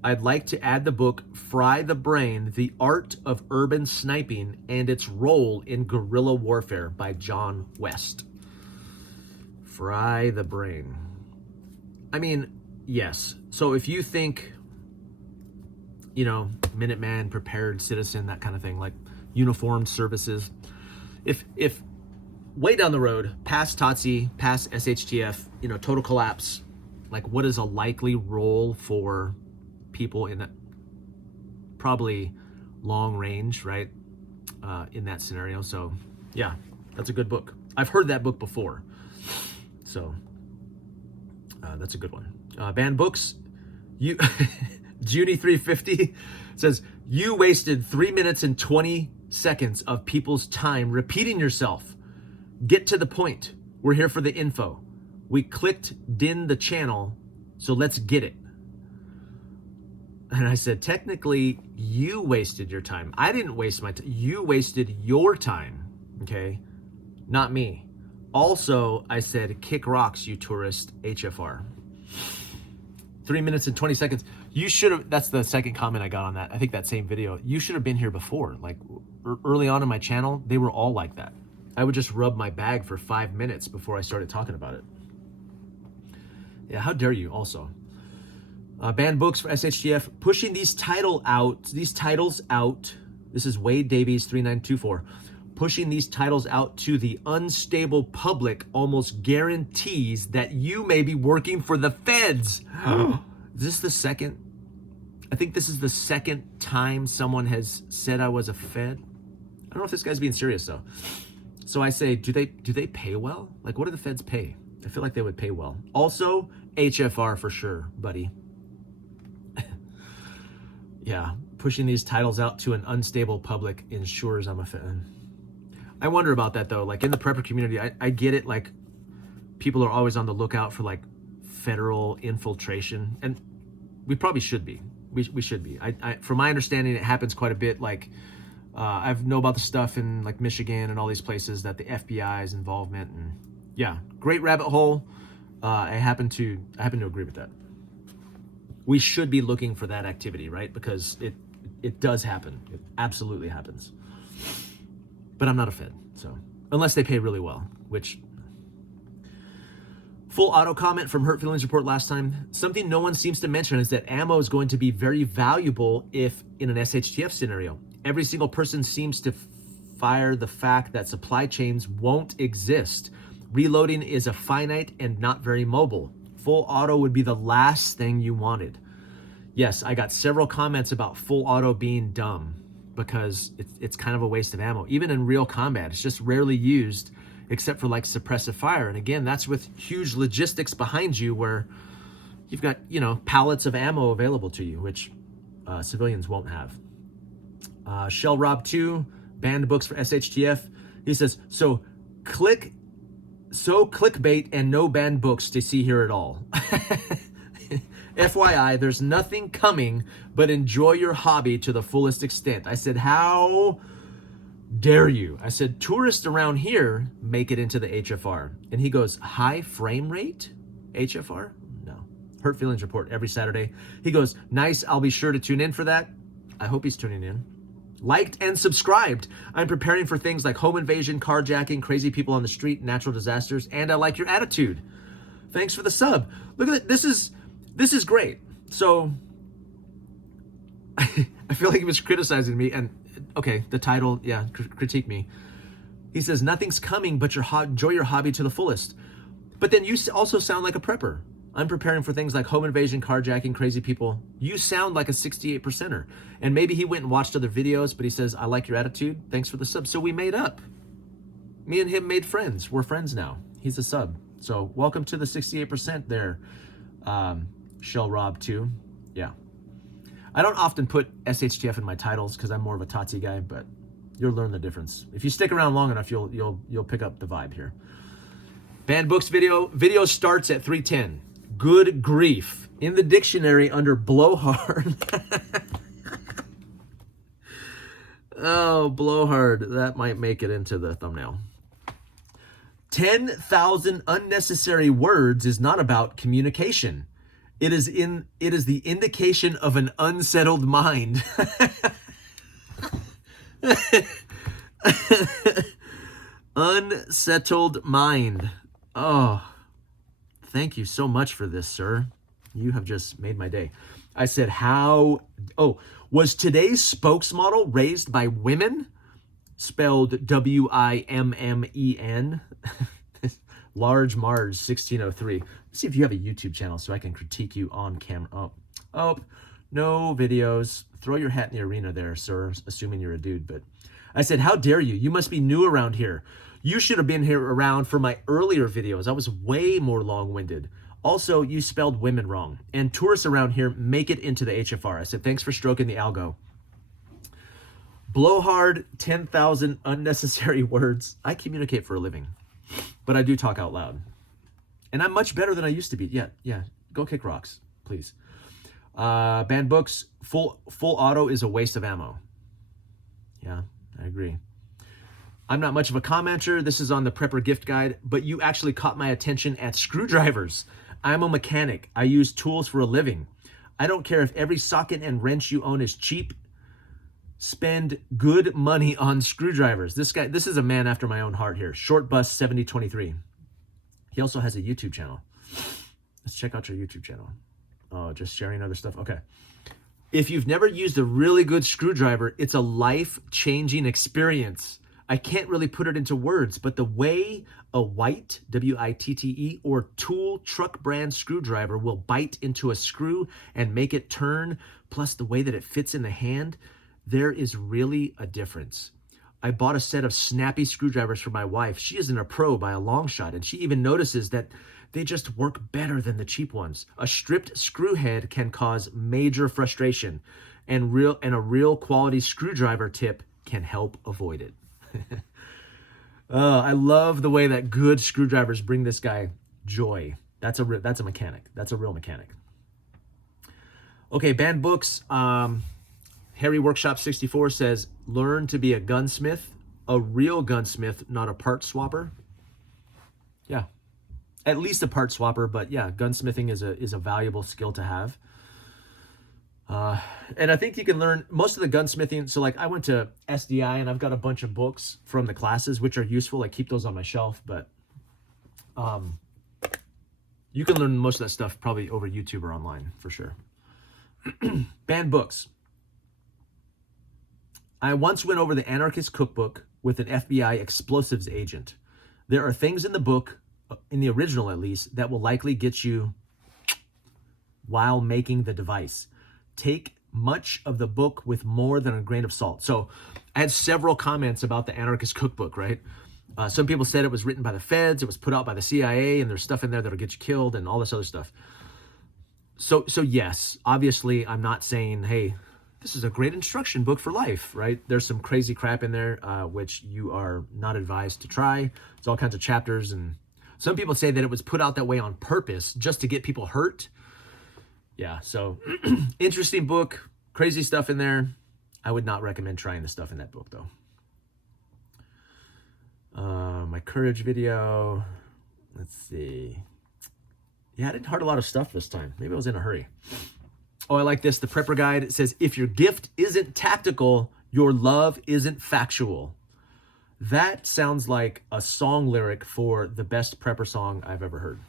I'd like to add the book Fry the Brain, The Art of Urban Sniping and Its Role in Guerrilla Warfare by John West. Fry the brain. I mean, yes. So if you think, Minuteman, prepared citizen, that kind of thing, like uniformed services, if way down the road, past TOTC, past SHTF, total collapse, like what is a likely role for people in that, probably long range, right? In that scenario. So yeah, that's a good book. I've heard that book before. So that's a good one. Banned books. Junie 350. It says, you wasted 3 minutes and 20 seconds of people's time repeating yourself. Get to the point. We're here for the info. We clicked din the channel, so let's get it. And I said, technically, you wasted your time. I didn't waste my time. You wasted your time, okay? Not me. Also, I said, kick rocks, you tourist, HFR. 3 minutes and 20 seconds. You should have, that's the second comment I got on that. I think that same video. You should have been here before. Like early on in my channel, they were all like that. I would just rub my bag for 5 minutes before I started talking about it. Yeah, how dare you also. Banned books for SHTF, pushing these titles out. This is Wade Davies 3924. Pushing these titles out to the unstable public almost guarantees that you may be working for the feds. Is this the second? I think this is the second time someone has said I was a fed. I don't know if this guy's being serious though. So I say, do they pay well? Like, what do the feds pay? I feel like they would pay well. Also, HFR for sure, buddy. Yeah, pushing these titles out to an unstable public ensures I'm a fan. I wonder about that though. Like in the prepper community, I get it. Like people are always on the lookout for like federal infiltration, and we probably should be. We should be. From my understanding, it happens quite a bit. Like I know about the stuff in like Michigan and all these places that the FBI's involvement, and yeah, great rabbit hole. I happen to agree with that. We should be looking for that activity, right? Because it does happen. It absolutely happens. But I'm not a fed, so unless they pay really well, which full auto comment from Hurt Feelings Report last time. Something no one seems to mention is that ammo is going to be very valuable if in an SHTF scenario. Every single person seems to fire the fact that supply chains won't exist. Reloading is a finite and not very mobile. Full auto would be the last thing you wanted. Yes, I got several comments about full auto being dumb because it's kind of a waste of ammo. Even in real combat, it's just rarely used except for like suppressive fire. And again, that's with huge logistics behind you where you've got, you know, pallets of ammo available to you, which civilians won't have. Shell Rob 2, banned books for SHTF. He says, so clickbait and no banned books to see here at all. FYI, there's nothing coming, but enjoy your hobby to the fullest extent. I said, how dare you? I said, tourists around here make it into the HFR. And he goes, high frame rate? HFR? No. Hurt Feelings Report every Saturday. He goes, nice, I'll be sure to tune in for that. I hope he's tuning in. Liked and subscribed. I'm preparing for things like home invasion, carjacking, crazy people on the street, natural disasters, and I like your attitude. Thanks for the sub. Look at it. This is great. So I feel like he was criticizing me, and okay, the title, yeah, critique me. He says, nothing's coming, but enjoy your hobby to the fullest. But then you also sound like a prepper. I'm preparing for things like home invasion, carjacking, crazy people. You sound like a 68%er. And maybe he went and watched other videos, but he says, I like your attitude. Thanks for the sub. So we made up. Me and him made friends. We're friends now. He's a sub. So welcome to the 68% there, Shell Rob 2. Yeah. I don't often put SHTF in my titles because I'm more of a TOTC guy, but you'll learn the difference. If you stick around long enough, you'll pick up the vibe here. Banned books video starts at 3:10. Good grief. In the dictionary under blowhard. Oh, blowhard. That might make it into the thumbnail. 10,000 unnecessary words is not about communication. It is the indication of an unsettled mind. Unsettled mind. Oh. Thank you so much for this, sir. You have just made my day. I said, was today's spokesmodel raised by women? Spelled W-I-M-M-E-N. Large Mars 1603. Let's see if you have a YouTube channel so I can critique you on camera. Oh, no videos. Throw your hat in the arena there, sir, assuming you're a dude. But I said, how dare you? You must be new around here. You should have been here around for my earlier videos. I was way more long-winded. Also, you spelled women wrong. And tourists around here make it into the HFR. I said, thanks for stroking the algo. Blowhard, 10,000 unnecessary words. I communicate for a living, but I do talk out loud. And I'm much better than I used to be. Yeah. Go kick rocks, please. Banned books, full auto is a waste of ammo. Yeah, I agree. I'm not much of a commenter. This is on the Prepper gift guide, but you actually caught my attention at screwdrivers. I'm a mechanic. I use tools for a living. I don't care if every socket and wrench you own is cheap. Spend good money on screwdrivers. This is a man after my own heart here. Short Bus 7023. He also has a YouTube channel. Let's check out your YouTube channel. Oh, just sharing other stuff. Okay. If you've never used a really good screwdriver, it's a life-changing experience. I can't really put it into words, but the way a white, W-I-T-T-E, or tool truck brand screwdriver will bite into a screw and make it turn, plus the way that it fits in the hand, there is really a difference. I bought a set of snappy screwdrivers for my wife. She isn't a pro by a long shot, and she even notices that they just work better than the cheap ones. A stripped screw head can cause major frustration, and a real quality screwdriver tip can help avoid it. I love the way that good screwdrivers bring this guy joy. That's a mechanic. That's a real mechanic. Okay, banned books. Harry Workshop 64 says, learn to be a gunsmith, a real gunsmith, not a part swapper. Yeah, at least a part swapper, but yeah, gunsmithing is a valuable skill to have. And I think you can learn most of the gunsmithing. So like I went to SDI and I've got a bunch of books from the classes, which are useful. I keep those on my shelf, but you can learn most of that stuff probably over YouTube or online for sure. Banned books. I once went over the Anarchist Cookbook with an FBI explosives agent. There are things in the book, in the original at least, that will likely get you while making the device. Take much of the book with more than a grain of salt. So I had several comments about the Anarchist Cookbook, right? Some people said it was written by the feds, it was put out by the CIA, and there's stuff in there that'll get you killed and all this other stuff. So yes, obviously I'm not saying, hey, this is a great instruction book for life, right? There's some crazy crap in there, which you are not advised to try. It's all kinds of chapters, and some people say that it was put out that way on purpose just to get people hurt. Yeah, so interesting book, crazy stuff in there. I would not recommend trying the stuff in that book, though. My courage video, let's see. Yeah, I didn't heart a lot of stuff this time. Maybe I was in a hurry. Oh, I like this. The Prepper Guide, it says, if your gift isn't tactical, your love isn't factual. That sounds like a song lyric for the best prepper song I've ever heard.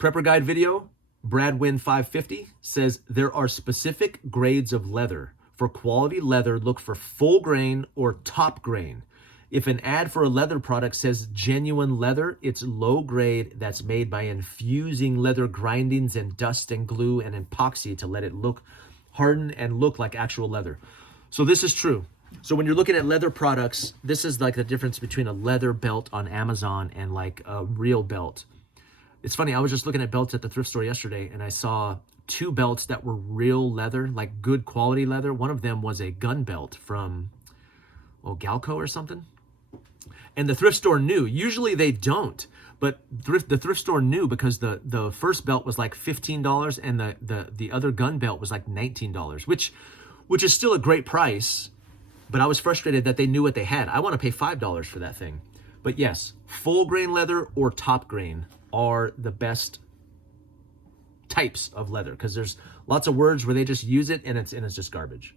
Prepper Guide video, Bradwin 550 says, there are specific grades of leather. For quality leather, look for full grain or top grain. If an ad for a leather product says genuine leather, it's low grade that's made by infusing leather grindings and dust and glue and epoxy to let it look harden and look like actual leather. So this is true. So when you're looking at leather products, this is like the difference between a leather belt on Amazon and like a real belt. It's funny, I was just looking at belts at the thrift store yesterday and I saw two belts that were real leather, like good quality leather. One of them was a gun belt from, Galco or something. And the thrift store knew. Usually they don't, but the thrift store knew because the first belt was like $15 and the other gun belt was like $19, which is still a great price. But I was frustrated that they knew what they had. I want to pay $5 for that thing. But yes, full grain leather or top grain are the best types of leather because there's lots of words where they just use it and it's just garbage.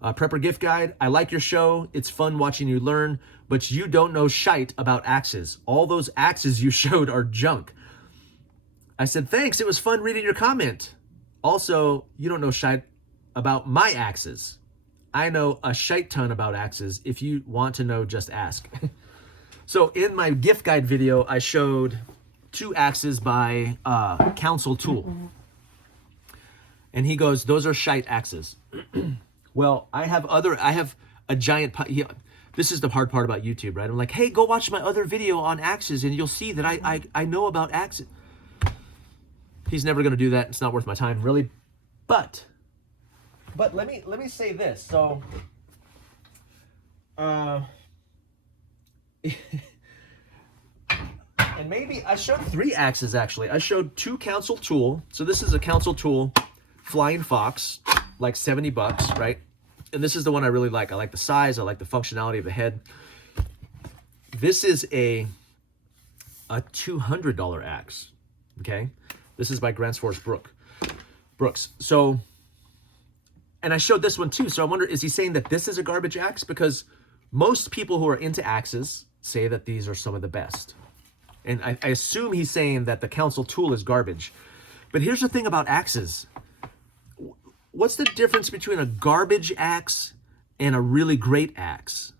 Prepper Gift Guide, I like your show. It's fun watching you learn, but you don't know shite about axes. All those axes you showed are junk. I said, thanks. It was fun reading your comment. Also, you don't know shite about my axes. I know a shite ton about axes. If you want to know, just ask. So in my gift guide video, I showed two axes by Council Tool. And he goes, those are shite axes. Well, I have a giant, this is the hard part about YouTube, right? I'm like, hey, go watch my other video on axes and you'll see that I know about axes. He's never going to do that. It's not worth my time, really. But let me say this. So, and maybe I showed 3 axes, actually. I showed 2 council tool. So this is a council tool, Flying Fox, like $70, right? And this is the one I really like. I like the size. I like the functionality of the head. This is a $200 axe, okay? This is by Grants Force Brooks. So, and I showed this one too. So I wonder, is he saying that this is a garbage axe? Because most people who are into axes say that these are some of the best. And I assume he's saying that the council tool is garbage. But here's the thing about axes. What's the difference between a garbage axe and a really great axe?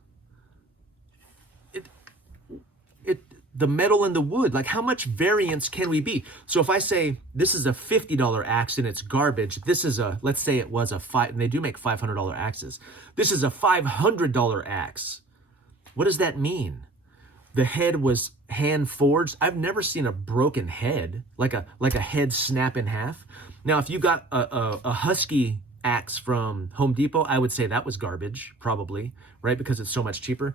The metal and the wood, like how much variance can we be? So if I say this is a $50 axe and it's garbage, this is a, let's say it was a and they do make $500 axes. This is a $500 axe. What does that mean? The head was hand forged. I've never seen a broken head, like a head snap in half. Now, if you got a Husky axe from Home Depot, I would say that was garbage, probably, right? Because it's so much cheaper.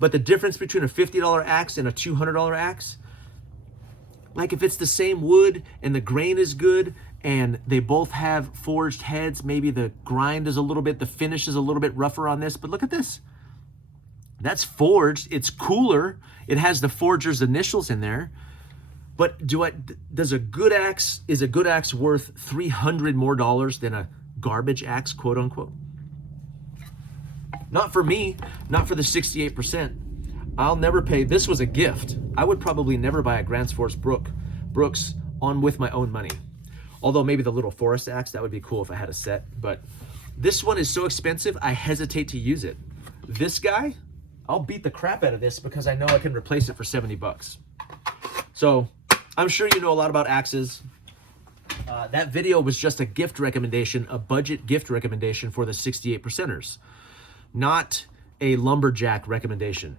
But the difference between a $50 axe and a $200 axe, like if it's the same wood and the grain is good and they both have forged heads, maybe the grind is a little bit, the finish is a little bit rougher on this, but look at this. That's forged, it's cooler, it has the forger's initials in there. But is a good axe worth $300 more than a garbage axe, quote unquote? Not for me, not for the 68%. I'll never pay. This was a gift. I would probably never buy a Grants Force Brooks on with my own money. Although maybe the little forest axe, that would be cool if I had a set. But this one is so expensive, I hesitate to use it. This guy, I'll beat the crap out of this because I know I can replace it for $70. So I'm sure you know a lot about axes. That video was just a gift recommendation, a budget gift recommendation for the 68%ers. Not a lumberjack recommendation.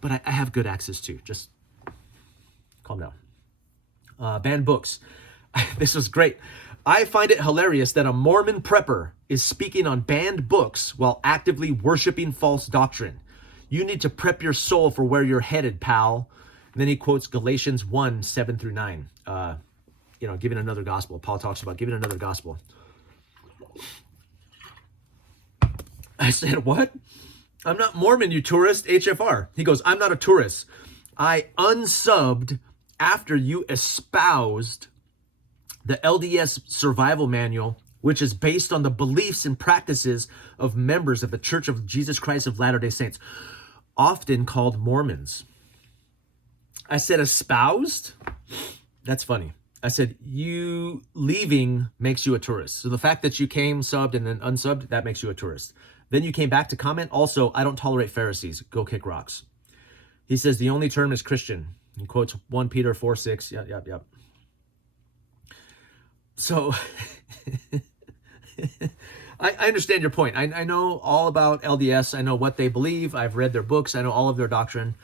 But I have good axes too. Just calm down. Banned books. This was great. I find it hilarious that a Mormon prepper is speaking on banned books while actively worshiping false doctrine. You need to prep your soul for where you're headed, pal. And then he quotes Galatians 1, 7 through 9. Giving another gospel. Paul talks about giving another gospel. I said, what? I'm not Mormon, you tourist, HFR. He goes, I'm not a tourist. I unsubbed after you espoused the LDS survival manual, which is based on the beliefs and practices of members of the Church of Jesus Christ of Latter-day Saints, often called Mormons. I said, espoused? That's funny. I said, you leaving makes you a tourist. So the fact that you came, subbed, and then unsubbed, that makes you a tourist. Then you came back to comment, also, I don't tolerate Pharisees. Go kick rocks. He says, the only term is Christian. He quotes 1 Peter 4, 6. Yep. So, I understand your point. I know all about LDS. I know what they believe. I've read their books. I know all of their doctrine.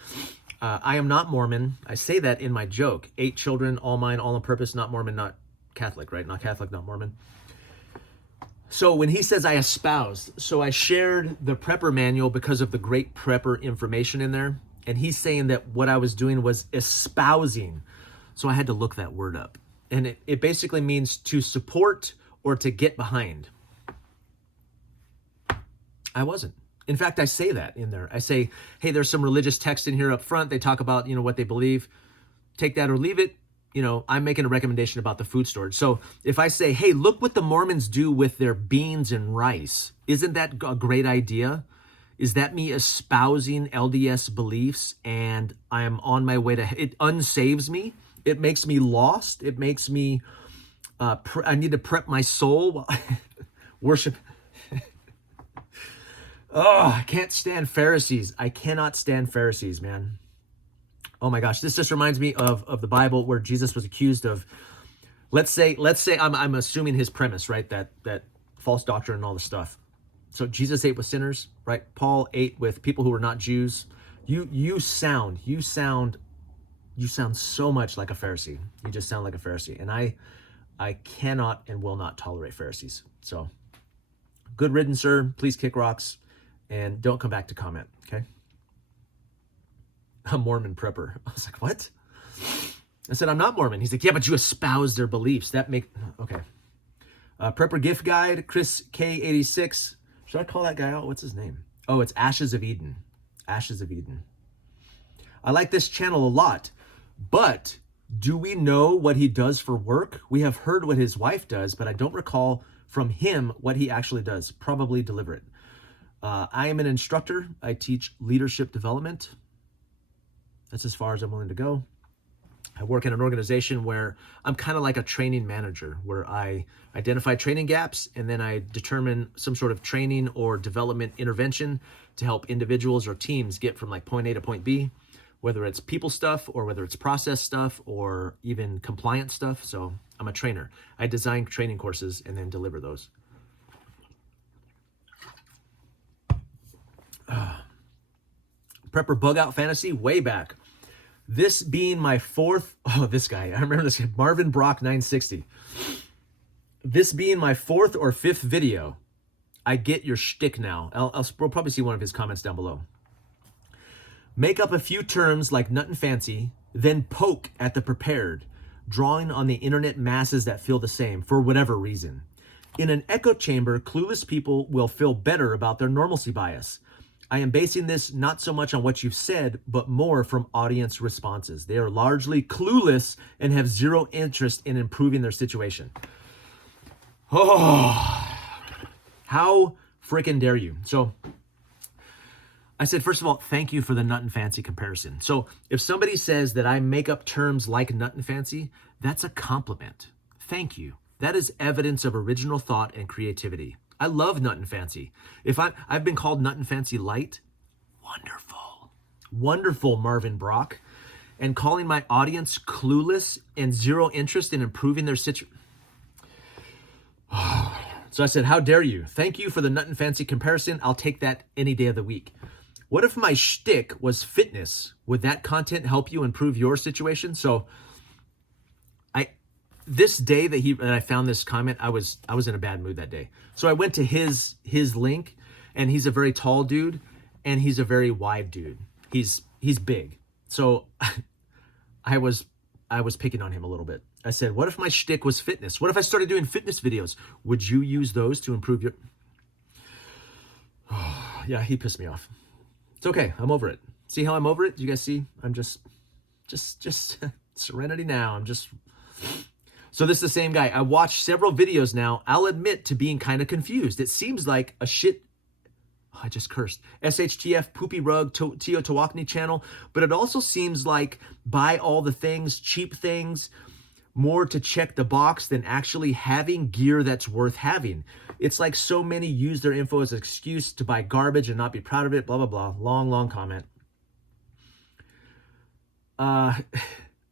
I am not Mormon. I say that in my joke. 8 children, all mine, all on purpose, not Mormon, not Catholic, right? Not Catholic, not Mormon. So when he says I espoused, so I shared the prepper manual because of the great prepper information in there. And he's saying that what I was doing was espousing. So I had to look that word up. And it basically means to support or to get behind. I wasn't. In fact, I say that in there. I say, hey, there's some religious text in here up front. They talk about, what they believe. Take that or leave it. I'm making a recommendation about the food storage. So if I say, hey, look what the Mormons do with their beans and rice, isn't that a great idea? Is that me espousing LDS beliefs and I am on my way to, it unsaves me? It makes me lost. It makes me, I need to prep my soul. Worship. Oh, I can't stand Pharisees. I cannot stand Pharisees, man. Oh my gosh, this just reminds me of the Bible where Jesus was accused of, let's say I'm assuming his premise, right? That false doctrine and all the stuff. So Jesus ate with sinners, right? Paul ate with people who were not Jews. You sound You sound so much like a Pharisee. You just sound like a Pharisee. And I cannot and will not tolerate Pharisees. So good riddance, sir. Please kick rocks and don't come back to comment, okay? A Mormon prepper. I was like, what? I said, I'm not Mormon. He's like, yeah, but you espouse their beliefs. Okay. Prepper gift guide, Chris K86. Should I call that guy out? What's his name? Oh, it's Ashes of Eden. Ashes of Eden. I like this channel a lot, but do we know what he does for work? We have heard what his wife does, but I don't recall from him what he actually does. Probably deliver it. I am an instructor. I teach leadership development. That's as far as I'm willing to go. I work in an organization where I'm kind of like a training manager, where I identify training gaps and then I determine some sort of training or development intervention to help individuals or teams get from like point A to point B, whether it's people stuff or whether it's process stuff or even compliance stuff. So I'm a trainer. I design training courses and then deliver those. Prepper bug out fantasy way back. This being my fourth, this guy, I remember this guy, Marvin Brock 960. This being my fourth or fifth video, I get your shtick now. We'll probably see one of his comments down below. Make up a few terms like nut and fancy, then poke at the prepared, drawing on the internet masses that feel the same for whatever reason. In an echo chamber, clueless people will feel better about their normalcy bias. I am basing this not so much on what you've said, but more from audience responses. They are largely clueless and have zero interest in improving their situation. Oh, how freaking dare you? So I said, first of all, thank you for the nut and fancy comparison. So if somebody says that I make up terms like nut and fancy, that's a compliment. Thank you. That is evidence of original thought and creativity. I love nut and fancy. I've been called nut and fancy light. Wonderful. Wonderful, Marvin Brock. And calling my audience clueless and zero interest in improving their situation. So I said, how dare you? Thank you for the nut and fancy comparison. I'll take that any day of the week. What if my shtick was fitness? Would that content help you improve your situation? So this day that I found this comment, I was in a bad mood that day. So I went to his link, and he's a very tall dude and he's a very wide dude. He's big. So I was picking on him a little bit. I said, what if my shtick was fitness? What if I started doing fitness videos? Would you use those to improve your... Oh, yeah, he pissed me off. It's okay. I'm over it. See how I'm over it? You guys see? I'm just serenity now. So this is the same guy. I watched several videos now. I'll admit to being kind of confused. It seems like a shit... Oh, I just cursed. SHTF Poopy Rug TOTC channel. But it also seems like buy all the things, cheap things, more to check the box than actually having gear that's worth having. It's like so many use their info as an excuse to buy garbage and not be proud of it, blah, blah, blah. Long, long comment.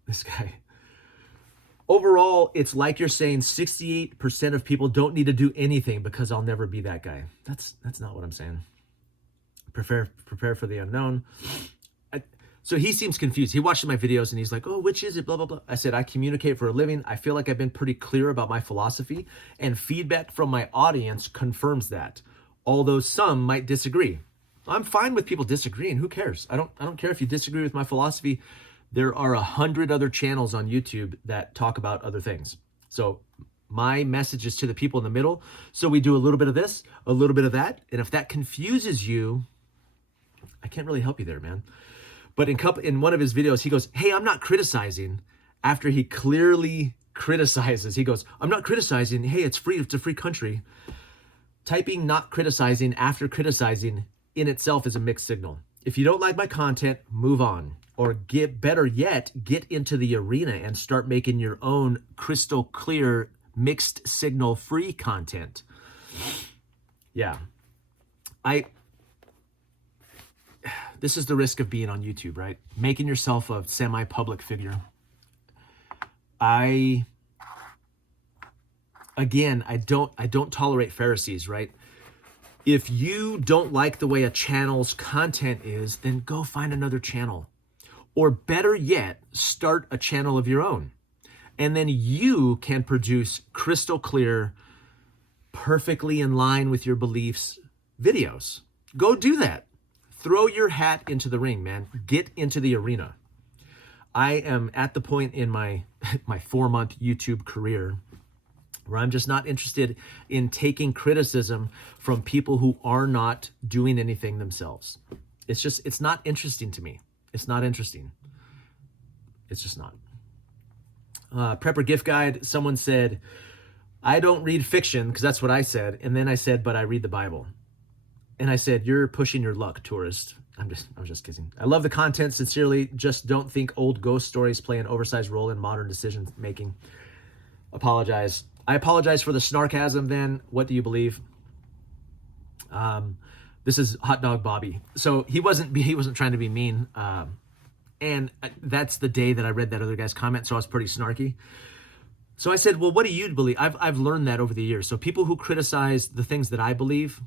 This guy. Overall, it's like you're saying 68% of people don't need to do anything because I'll never be that guy. That's not what I'm saying. Prepare for the unknown. So he seems confused. He watches my videos and he's like, oh, which is it? Blah, blah, blah. I said, I communicate for a living. I feel like I've been pretty clear about my philosophy, and feedback from my audience confirms that, although some might disagree. I'm fine with people disagreeing. Who cares? I don't care if you disagree with my philosophy. There are 100 other channels on YouTube that talk about other things. So my message is to the people in the middle. So we do a little bit of this, a little bit of that. And if that confuses you, I can't really help you there, man. But in one of his videos, he goes, hey, I'm not criticizing, after he clearly criticizes. He goes, I'm not criticizing. Hey, it's free. It's a free country. Typing not criticizing after criticizing in itself is a mixed signal. If you don't like my content, move on. Or better yet, get into the arena and start making your own crystal clear, mixed signal free content. Yeah. This is the risk of being on YouTube, right? Making yourself a semi-public figure. I don't tolerate Pharisees, right? If you don't like the way a channel's content is, then go find another channel. Or better yet, start a channel of your own. And then you can produce crystal clear, perfectly in line with your beliefs videos. Go do that. Throw your hat into the ring, man. Get into the arena. I am at the point in my 4-month YouTube career where I'm just not interested in taking criticism from people who are not doing anything themselves. It's not interesting to me. It's not interesting. It's just not. Prepper gift guide, someone said, I don't read fiction, because that's what I said. And then I said, but I read the Bible. And I said, you're pushing your luck, tourist. I'm just kidding. I love the content, sincerely. Just don't think old ghost stories play an oversized role in modern decision making. Apologize. I apologize for the snarkasm then. What do you believe? This is Hot Dog Bobby. So he wasn't trying to be mean. And that's the day that I read that other guy's comment, so I was pretty snarky. So I said, well, what do you believe? I've learned that over the years. So people who criticize the things that I believe,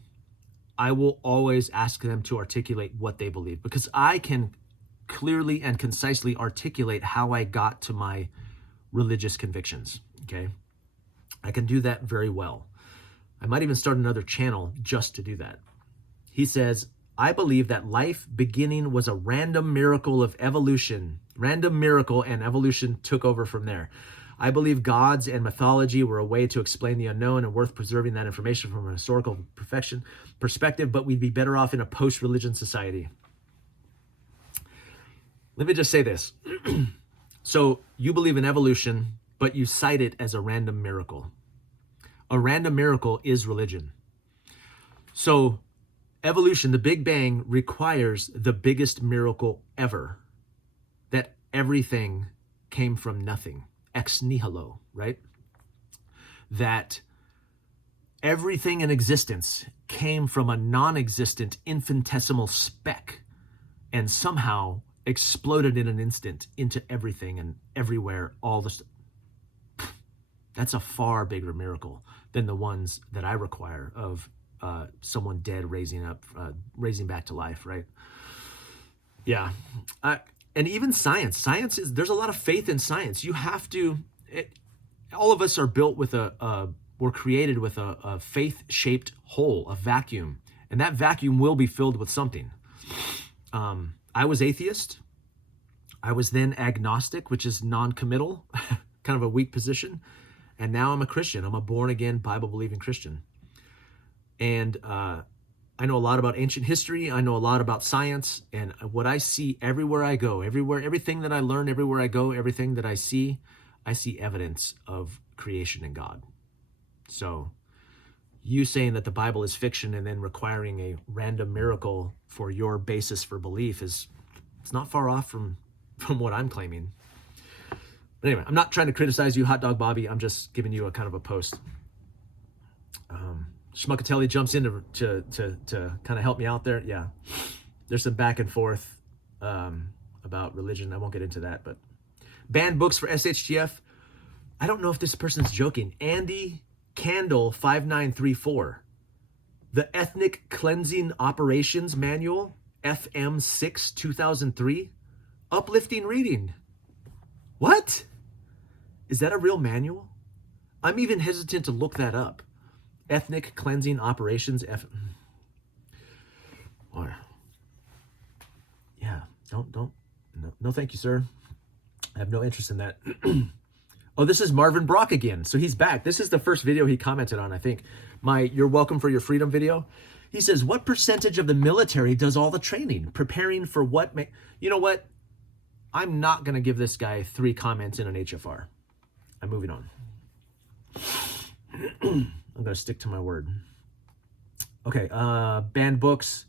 I will always ask them to articulate what they believe, because I can clearly and concisely articulate how I got to my religious convictions, okay? I can do that very well. I might even start another channel just to do that. He says, I believe that life beginning was a random miracle of evolution. Random miracle, and evolution took over from there. I believe gods and mythology were a way to explain the unknown and worth preserving that information from a historical perspective, but we'd be better off in a post-religion society. Let me just say this. So you believe in evolution, but you cite it as a random miracle. A random miracle is religion. So evolution, the Big Bang, requires the biggest miracle ever, that everything came from nothing. Ex nihilo, right? That everything in existence came from a non-existent infinitesimal speck and somehow exploded in an instant into everything and everywhere, all the That's a far bigger miracle than the ones that I require of someone dead raising back to life, right? Yeah. And even science there's a lot of faith in science. You have to, all of us are built with we're created with a faith-shaped hole, a vacuum, and that vacuum will be filled with something. I was atheist. I was then agnostic, which is non-committal, kind of a weak position. And now I'm a Christian. I'm a born-again, Bible-believing Christian. And I know a lot about ancient history. I know a lot about science. And what I see everywhere I go, everything that I learn, everywhere I go, everything that I see evidence of creation and God. So you saying that the Bible is fiction and then requiring a random miracle for your basis for belief it's not far off from what I'm claiming. But anyway, I'm not trying to criticize you, Hot Dog Bobby. I'm just giving you a kind of a post. Schmuckatelli jumps in to kind of help me out there. Yeah, there's some back and forth about religion. I won't get into that, but banned books for SHTF. I don't know if this person's joking. Andy Candle 5934. The Ethnic Cleansing Operations Manual, FM 6 2003. Uplifting reading. What? Is that a real manual? I'm even hesitant to look that up. Ethnic Cleansing Operations. Yeah, no, thank you, sir. I have no interest in that. Oh, this is Marvin Brock again. So he's back. This is the first video he commented on, I think. My You're Welcome for Your Freedom video. He says, what percentage of the military does all the training? Preparing for what? You know what? I'm not going to give this guy 3 comments in an HFR. I'm moving on. I'm going to stick to my word. Okay, banned books.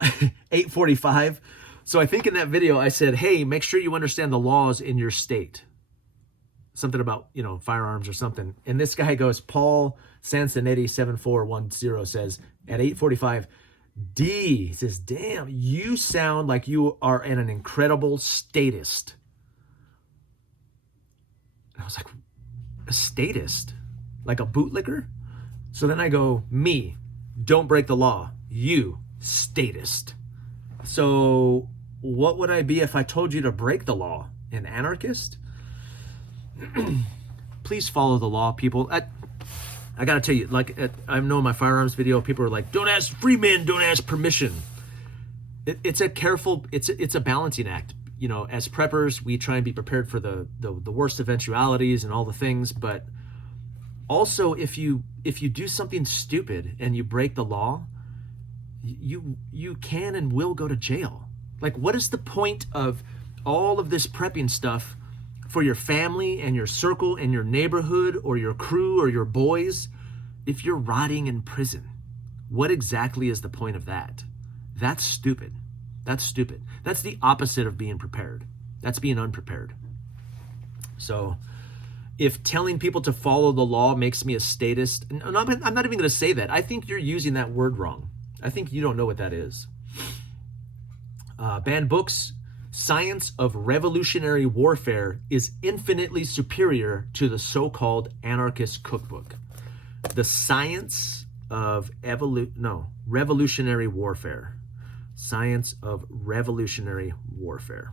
845. So I think in that video I said, hey, make sure you understand the laws in your state. Something about, firearms or something. And this guy goes, Paul Sansonetti 7410 says, at 845, D, he says, damn, you sound like you are an incredible statist. And I was like, a statist? Like a bootlicker? So then I go, me, don't break the law. You, statist. So what would I be if I told you to break the law? An anarchist? Please follow the law, people. I gotta tell you, like, I know in my firearms video, people are like, don't ask free men, don't ask permission. It's a balancing act. You know, as preppers, we try and be prepared for the worst eventualities and all the things, but also if you do something stupid and you break the law, you can and will go to jail. Like, what is the point of all of this prepping stuff for your family and your circle and your neighborhood or your crew or your boys if you're rotting in prison? What exactly is the point of that? That's stupid. That's stupid. That's the opposite of being prepared. That's being unprepared. So if telling people to follow the law makes me a statist, I'm not even going to say that. I think you're using that word wrong. I think you don't know what that is. Banned books. Science of Revolutionary Warfare is infinitely superior to the so-called anarchist cookbook. The Science of Revolutionary Warfare. Science of Revolutionary Warfare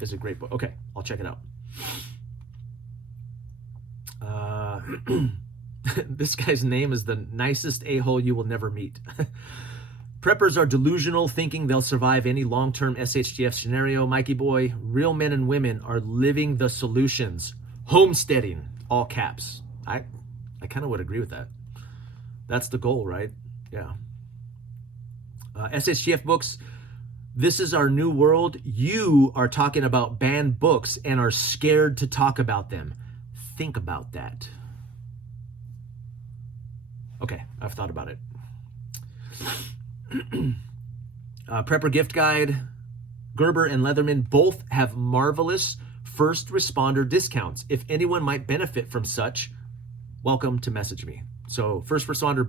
is a great book. Okay, I'll check it out. This guy's name is the nicest a-hole you will never meet. Preppers are delusional, thinking they'll survive any long-term SHTF scenario. Mikey boy, real men and women are living the solutions. Homesteading, all caps. I kind of would agree with that. That's the goal, right? Yeah. SHTF books, this is our new world. You are talking about banned books and are scared to talk about them. Think about that. Okay, I've thought about it. Prepper Gift Guide, Gerber and Leatherman both have marvelous first responder discounts. If anyone might benefit from such, welcome to message me. So first responder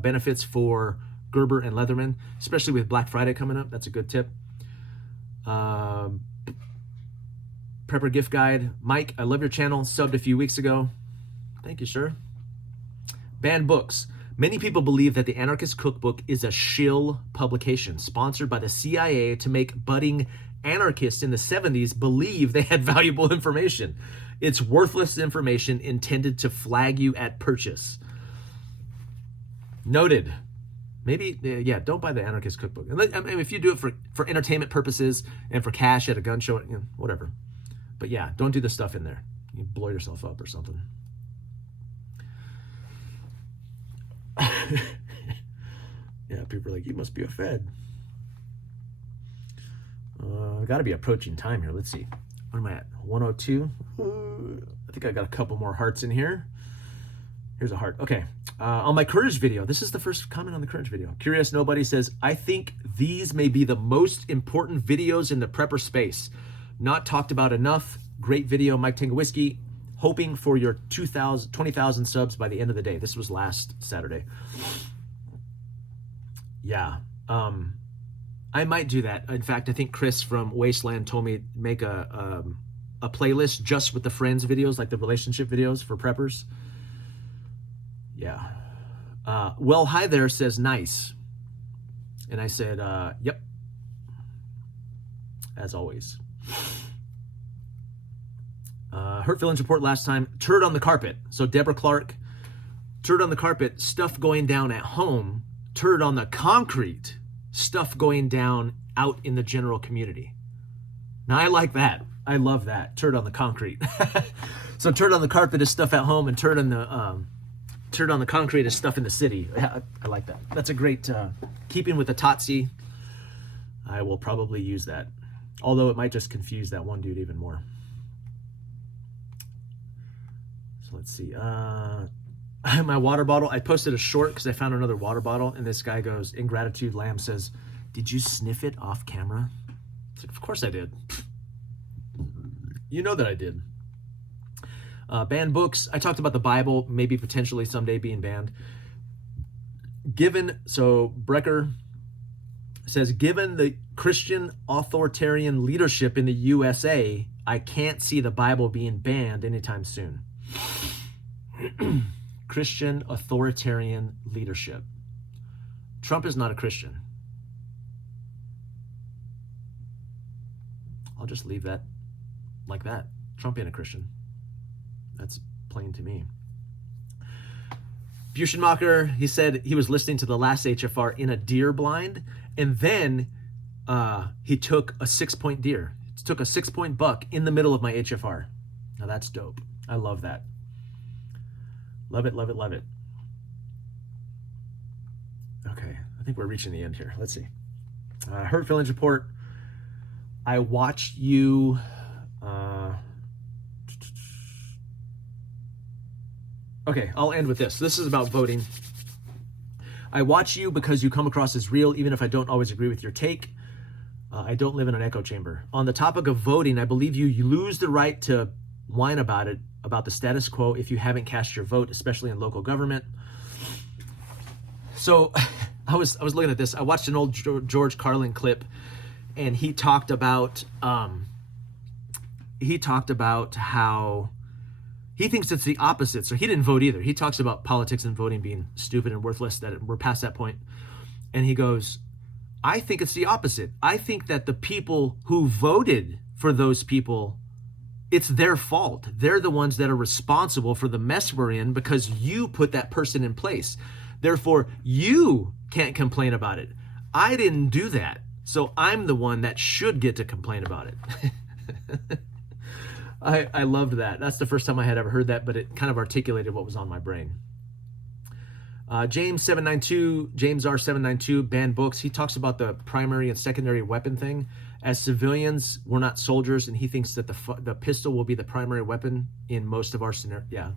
benefits for Gerber and Leatherman, especially with Black Friday coming up. That's a good tip. Prepper Gift Guide. Mike, I love your channel. Subbed a few weeks ago. Thank you, sir. Banned books. Many people believe that the Anarchist Cookbook is a shill publication sponsored by the CIA to make budding anarchists in the 70s believe they had valuable information. It's worthless information intended to flag you at purchase. Noted. Maybe, yeah, don't buy the Anarchist Cookbook. I mean, if you do it for entertainment purposes and for cash at a gun show, you know, whatever. But yeah, don't do the stuff in there. You blow yourself up or something. Yeah, people are like, you must be a Fed. I got to be approaching time here. Let's see. What am I at? 102. I think I got a couple more hearts in here. Here's a heart. Okay. On my courage video, this is the first comment on the courage video. Curious Nobody says, I think these may be the most important videos in the prepper space. Not talked about enough. Great video, Mike Tango Whiskey. Hoping for your 20,000 subs by the end of the day. This was last Saturday. Yeah. I might do that. In fact, I think Chris from Wasteland told me make a playlist just with the friends videos, like the relationship videos for preppers. Yeah. Well, hi there says nice. And I said, yep. As always. Hurt feelings report last time. Turd on the carpet. So Deborah Clark, turd on the carpet, stuff going down at home. Turd on the concrete, stuff going down out in the general community. Now I like that. I love that. Turd on the concrete. So turd on the carpet is stuff at home, and turd on the concrete is stuff in the city. I like that. That's a great keeping with the TOTC. I will probably use that, although it might just confuse that one dude even more. So let's see. My water bottle. I posted a short because I found another water bottle, and this guy goes, Ingratitude Lamb says, "Did you sniff it off camera?" I said, "Of course I did." You know that I did. Banned books. I talked about the Bible, maybe potentially someday being banned. So Brecker says, given the Christian authoritarian leadership in the USA, I can't see the Bible being banned anytime soon. Christian authoritarian leadership. Trump is not a Christian. I'll just leave that like that. Trump ain't a Christian. That's plain to me. Buschenmacher, he said he was listening to the last HFR in a deer blind, and then he took a 6-point deer. He took a 6-point buck in the middle of my HFR. Now that's dope. I love that. Love it, love it, love it. Okay, I think we're reaching the end here. Let's see. Hurt feelings report. I watched you. Okay, I'll end with this. This is about voting. I watch you because you come across as real, even if I don't always agree with your take. I don't live in an echo chamber. On the topic of voting, I believe you lose the right to whine about it, about the status quo, if you haven't cast your vote, especially in local government. So I was looking at this. I watched an old George Carlin clip, and he talked about how he thinks it's the opposite. So he didn't vote either. He talks about politics and voting being stupid and worthless, that we're past that point. And he goes, I think it's the opposite. I think that the people who voted for those people, it's their fault. They're the ones that are responsible for the mess we're in because you put that person in place. Therefore, you can't complain about it. I didn't do that. So I'm the one that should get to complain about it. I loved that. That's the first time I had ever heard that, but it kind of articulated what was on my brain. James R792, banned books. He talks about the primary and secondary weapon thing. As civilians, we're not soldiers, and he thinks that the pistol will be the primary weapon in most of our scenario. Yeah,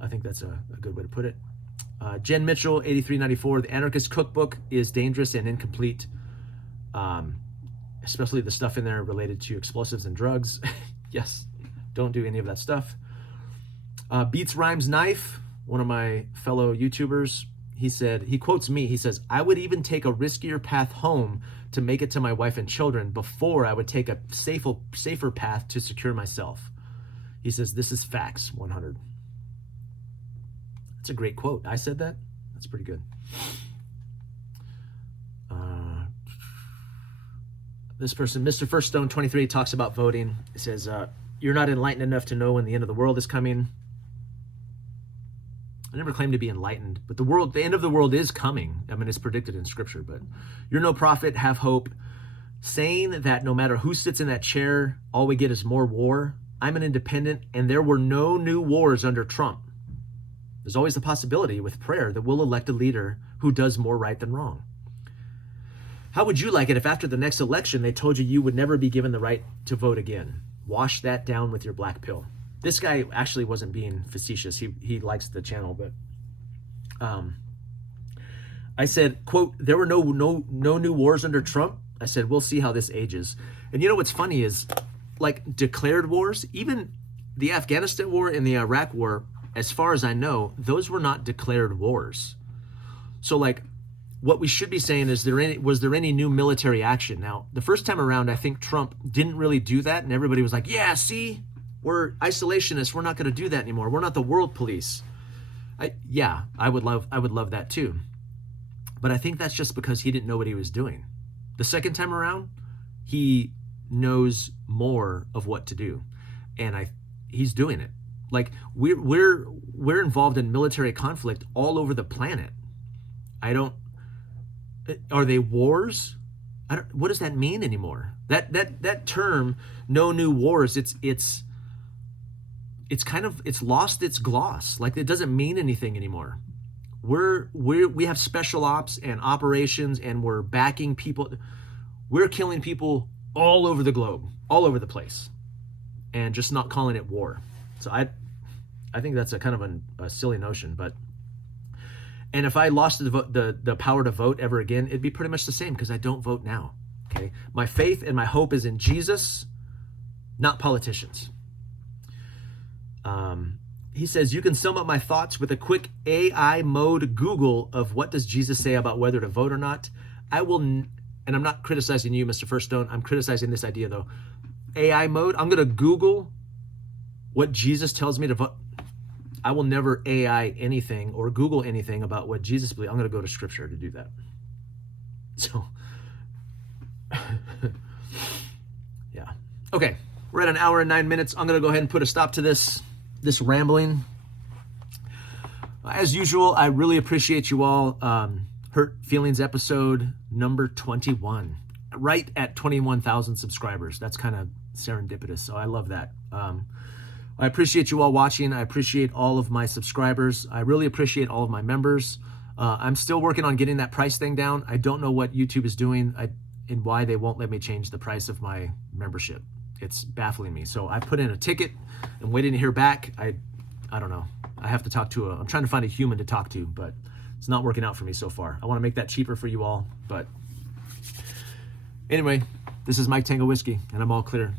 I think that's a good way to put it. Jen Mitchell, 8394, the Anarchist Cookbook is dangerous and incomplete, especially the stuff in there related to explosives and drugs. Yes, don't do any of that stuff. Beats Rhymes Knife, one of my fellow YouTubers, he quotes me, he says, I would even take a riskier path home to make it to my wife and children before I would take a safer path to secure myself. He says, this is facts, 100. That's a great quote. I said that? That's pretty good. This person, Mr. First Stone 23, talks about voting. He says, you're not enlightened enough to know when the end of the world is coming. I never claimed to be enlightened, but the end of the world is coming. I mean, it's predicted in scripture, but you're no prophet, have hope. Saying that no matter who sits in that chair, all we get is more war. I'm an independent, and there were no new wars under Trump. There's always the possibility with prayer that we'll elect a leader who does more right than wrong. How would you like it if after the next election they told you would never be given the right to vote again? Wash that down with your black pill. This guy actually wasn't being facetious. He likes the channel, but I said, quote, there were no new wars under Trump. I said, we'll see how this ages. And you know what's funny is, like, declared wars, even the Afghanistan war and the Iraq war, as far as I know, those were not declared wars. So, like, what we should be saying is, was there any new military action? Now, the first time around, I think Trump didn't really do that, and everybody was like, yeah, see, we're isolationists. We're not going to do that anymore. We're not the world police. I would love that too. But I think that's just because he didn't know what he was doing. The second time around, he knows more of what to do, and he's doing it. Like, we're involved in military conflict all over the planet. Are they wars? What does that mean anymore? That term, no new wars, it's lost its gloss. Like, it doesn't mean anything anymore. We have special ops and operations, and we're backing people. We're killing people all over the globe, all over the place, and just not calling it war. So I think that's a kind of a silly notion, but. And if I lost the power to vote ever again, it'd be pretty much the same, because I don't vote now. Okay, my faith and my hope is in Jesus, not politicians. He says, you can sum up my thoughts with a quick AI mode Google of what does Jesus say about whether to vote or not. I will, and I'm not criticizing you, Mr. First Stone. I'm criticizing this idea though. AI mode, I'm going to Google what Jesus tells me to vote. I will never AI anything or Google anything about what Jesus believes. I'm going to go to scripture to do that. So, yeah. Okay, we're at an hour and 9 minutes. I'm gonna go ahead and put a stop to this rambling. As usual, I really appreciate you all. Hurt Feelings episode number 21, right at 21,000 subscribers. That's kind of serendipitous, so I love that. I appreciate you all watching. I appreciate all of my subscribers. I really appreciate all of my members. I'm still working on getting that price thing down. I don't know what YouTube is doing and why they won't let me change the price of my membership. It's baffling me. So I put in a ticket and waiting to hear back. I don't know. I have to talk to I'm trying to find a human to talk to, but it's not working out for me so far. I want to make that cheaper for you all. But anyway, this is Mike Tango Whiskey, and I'm all clear.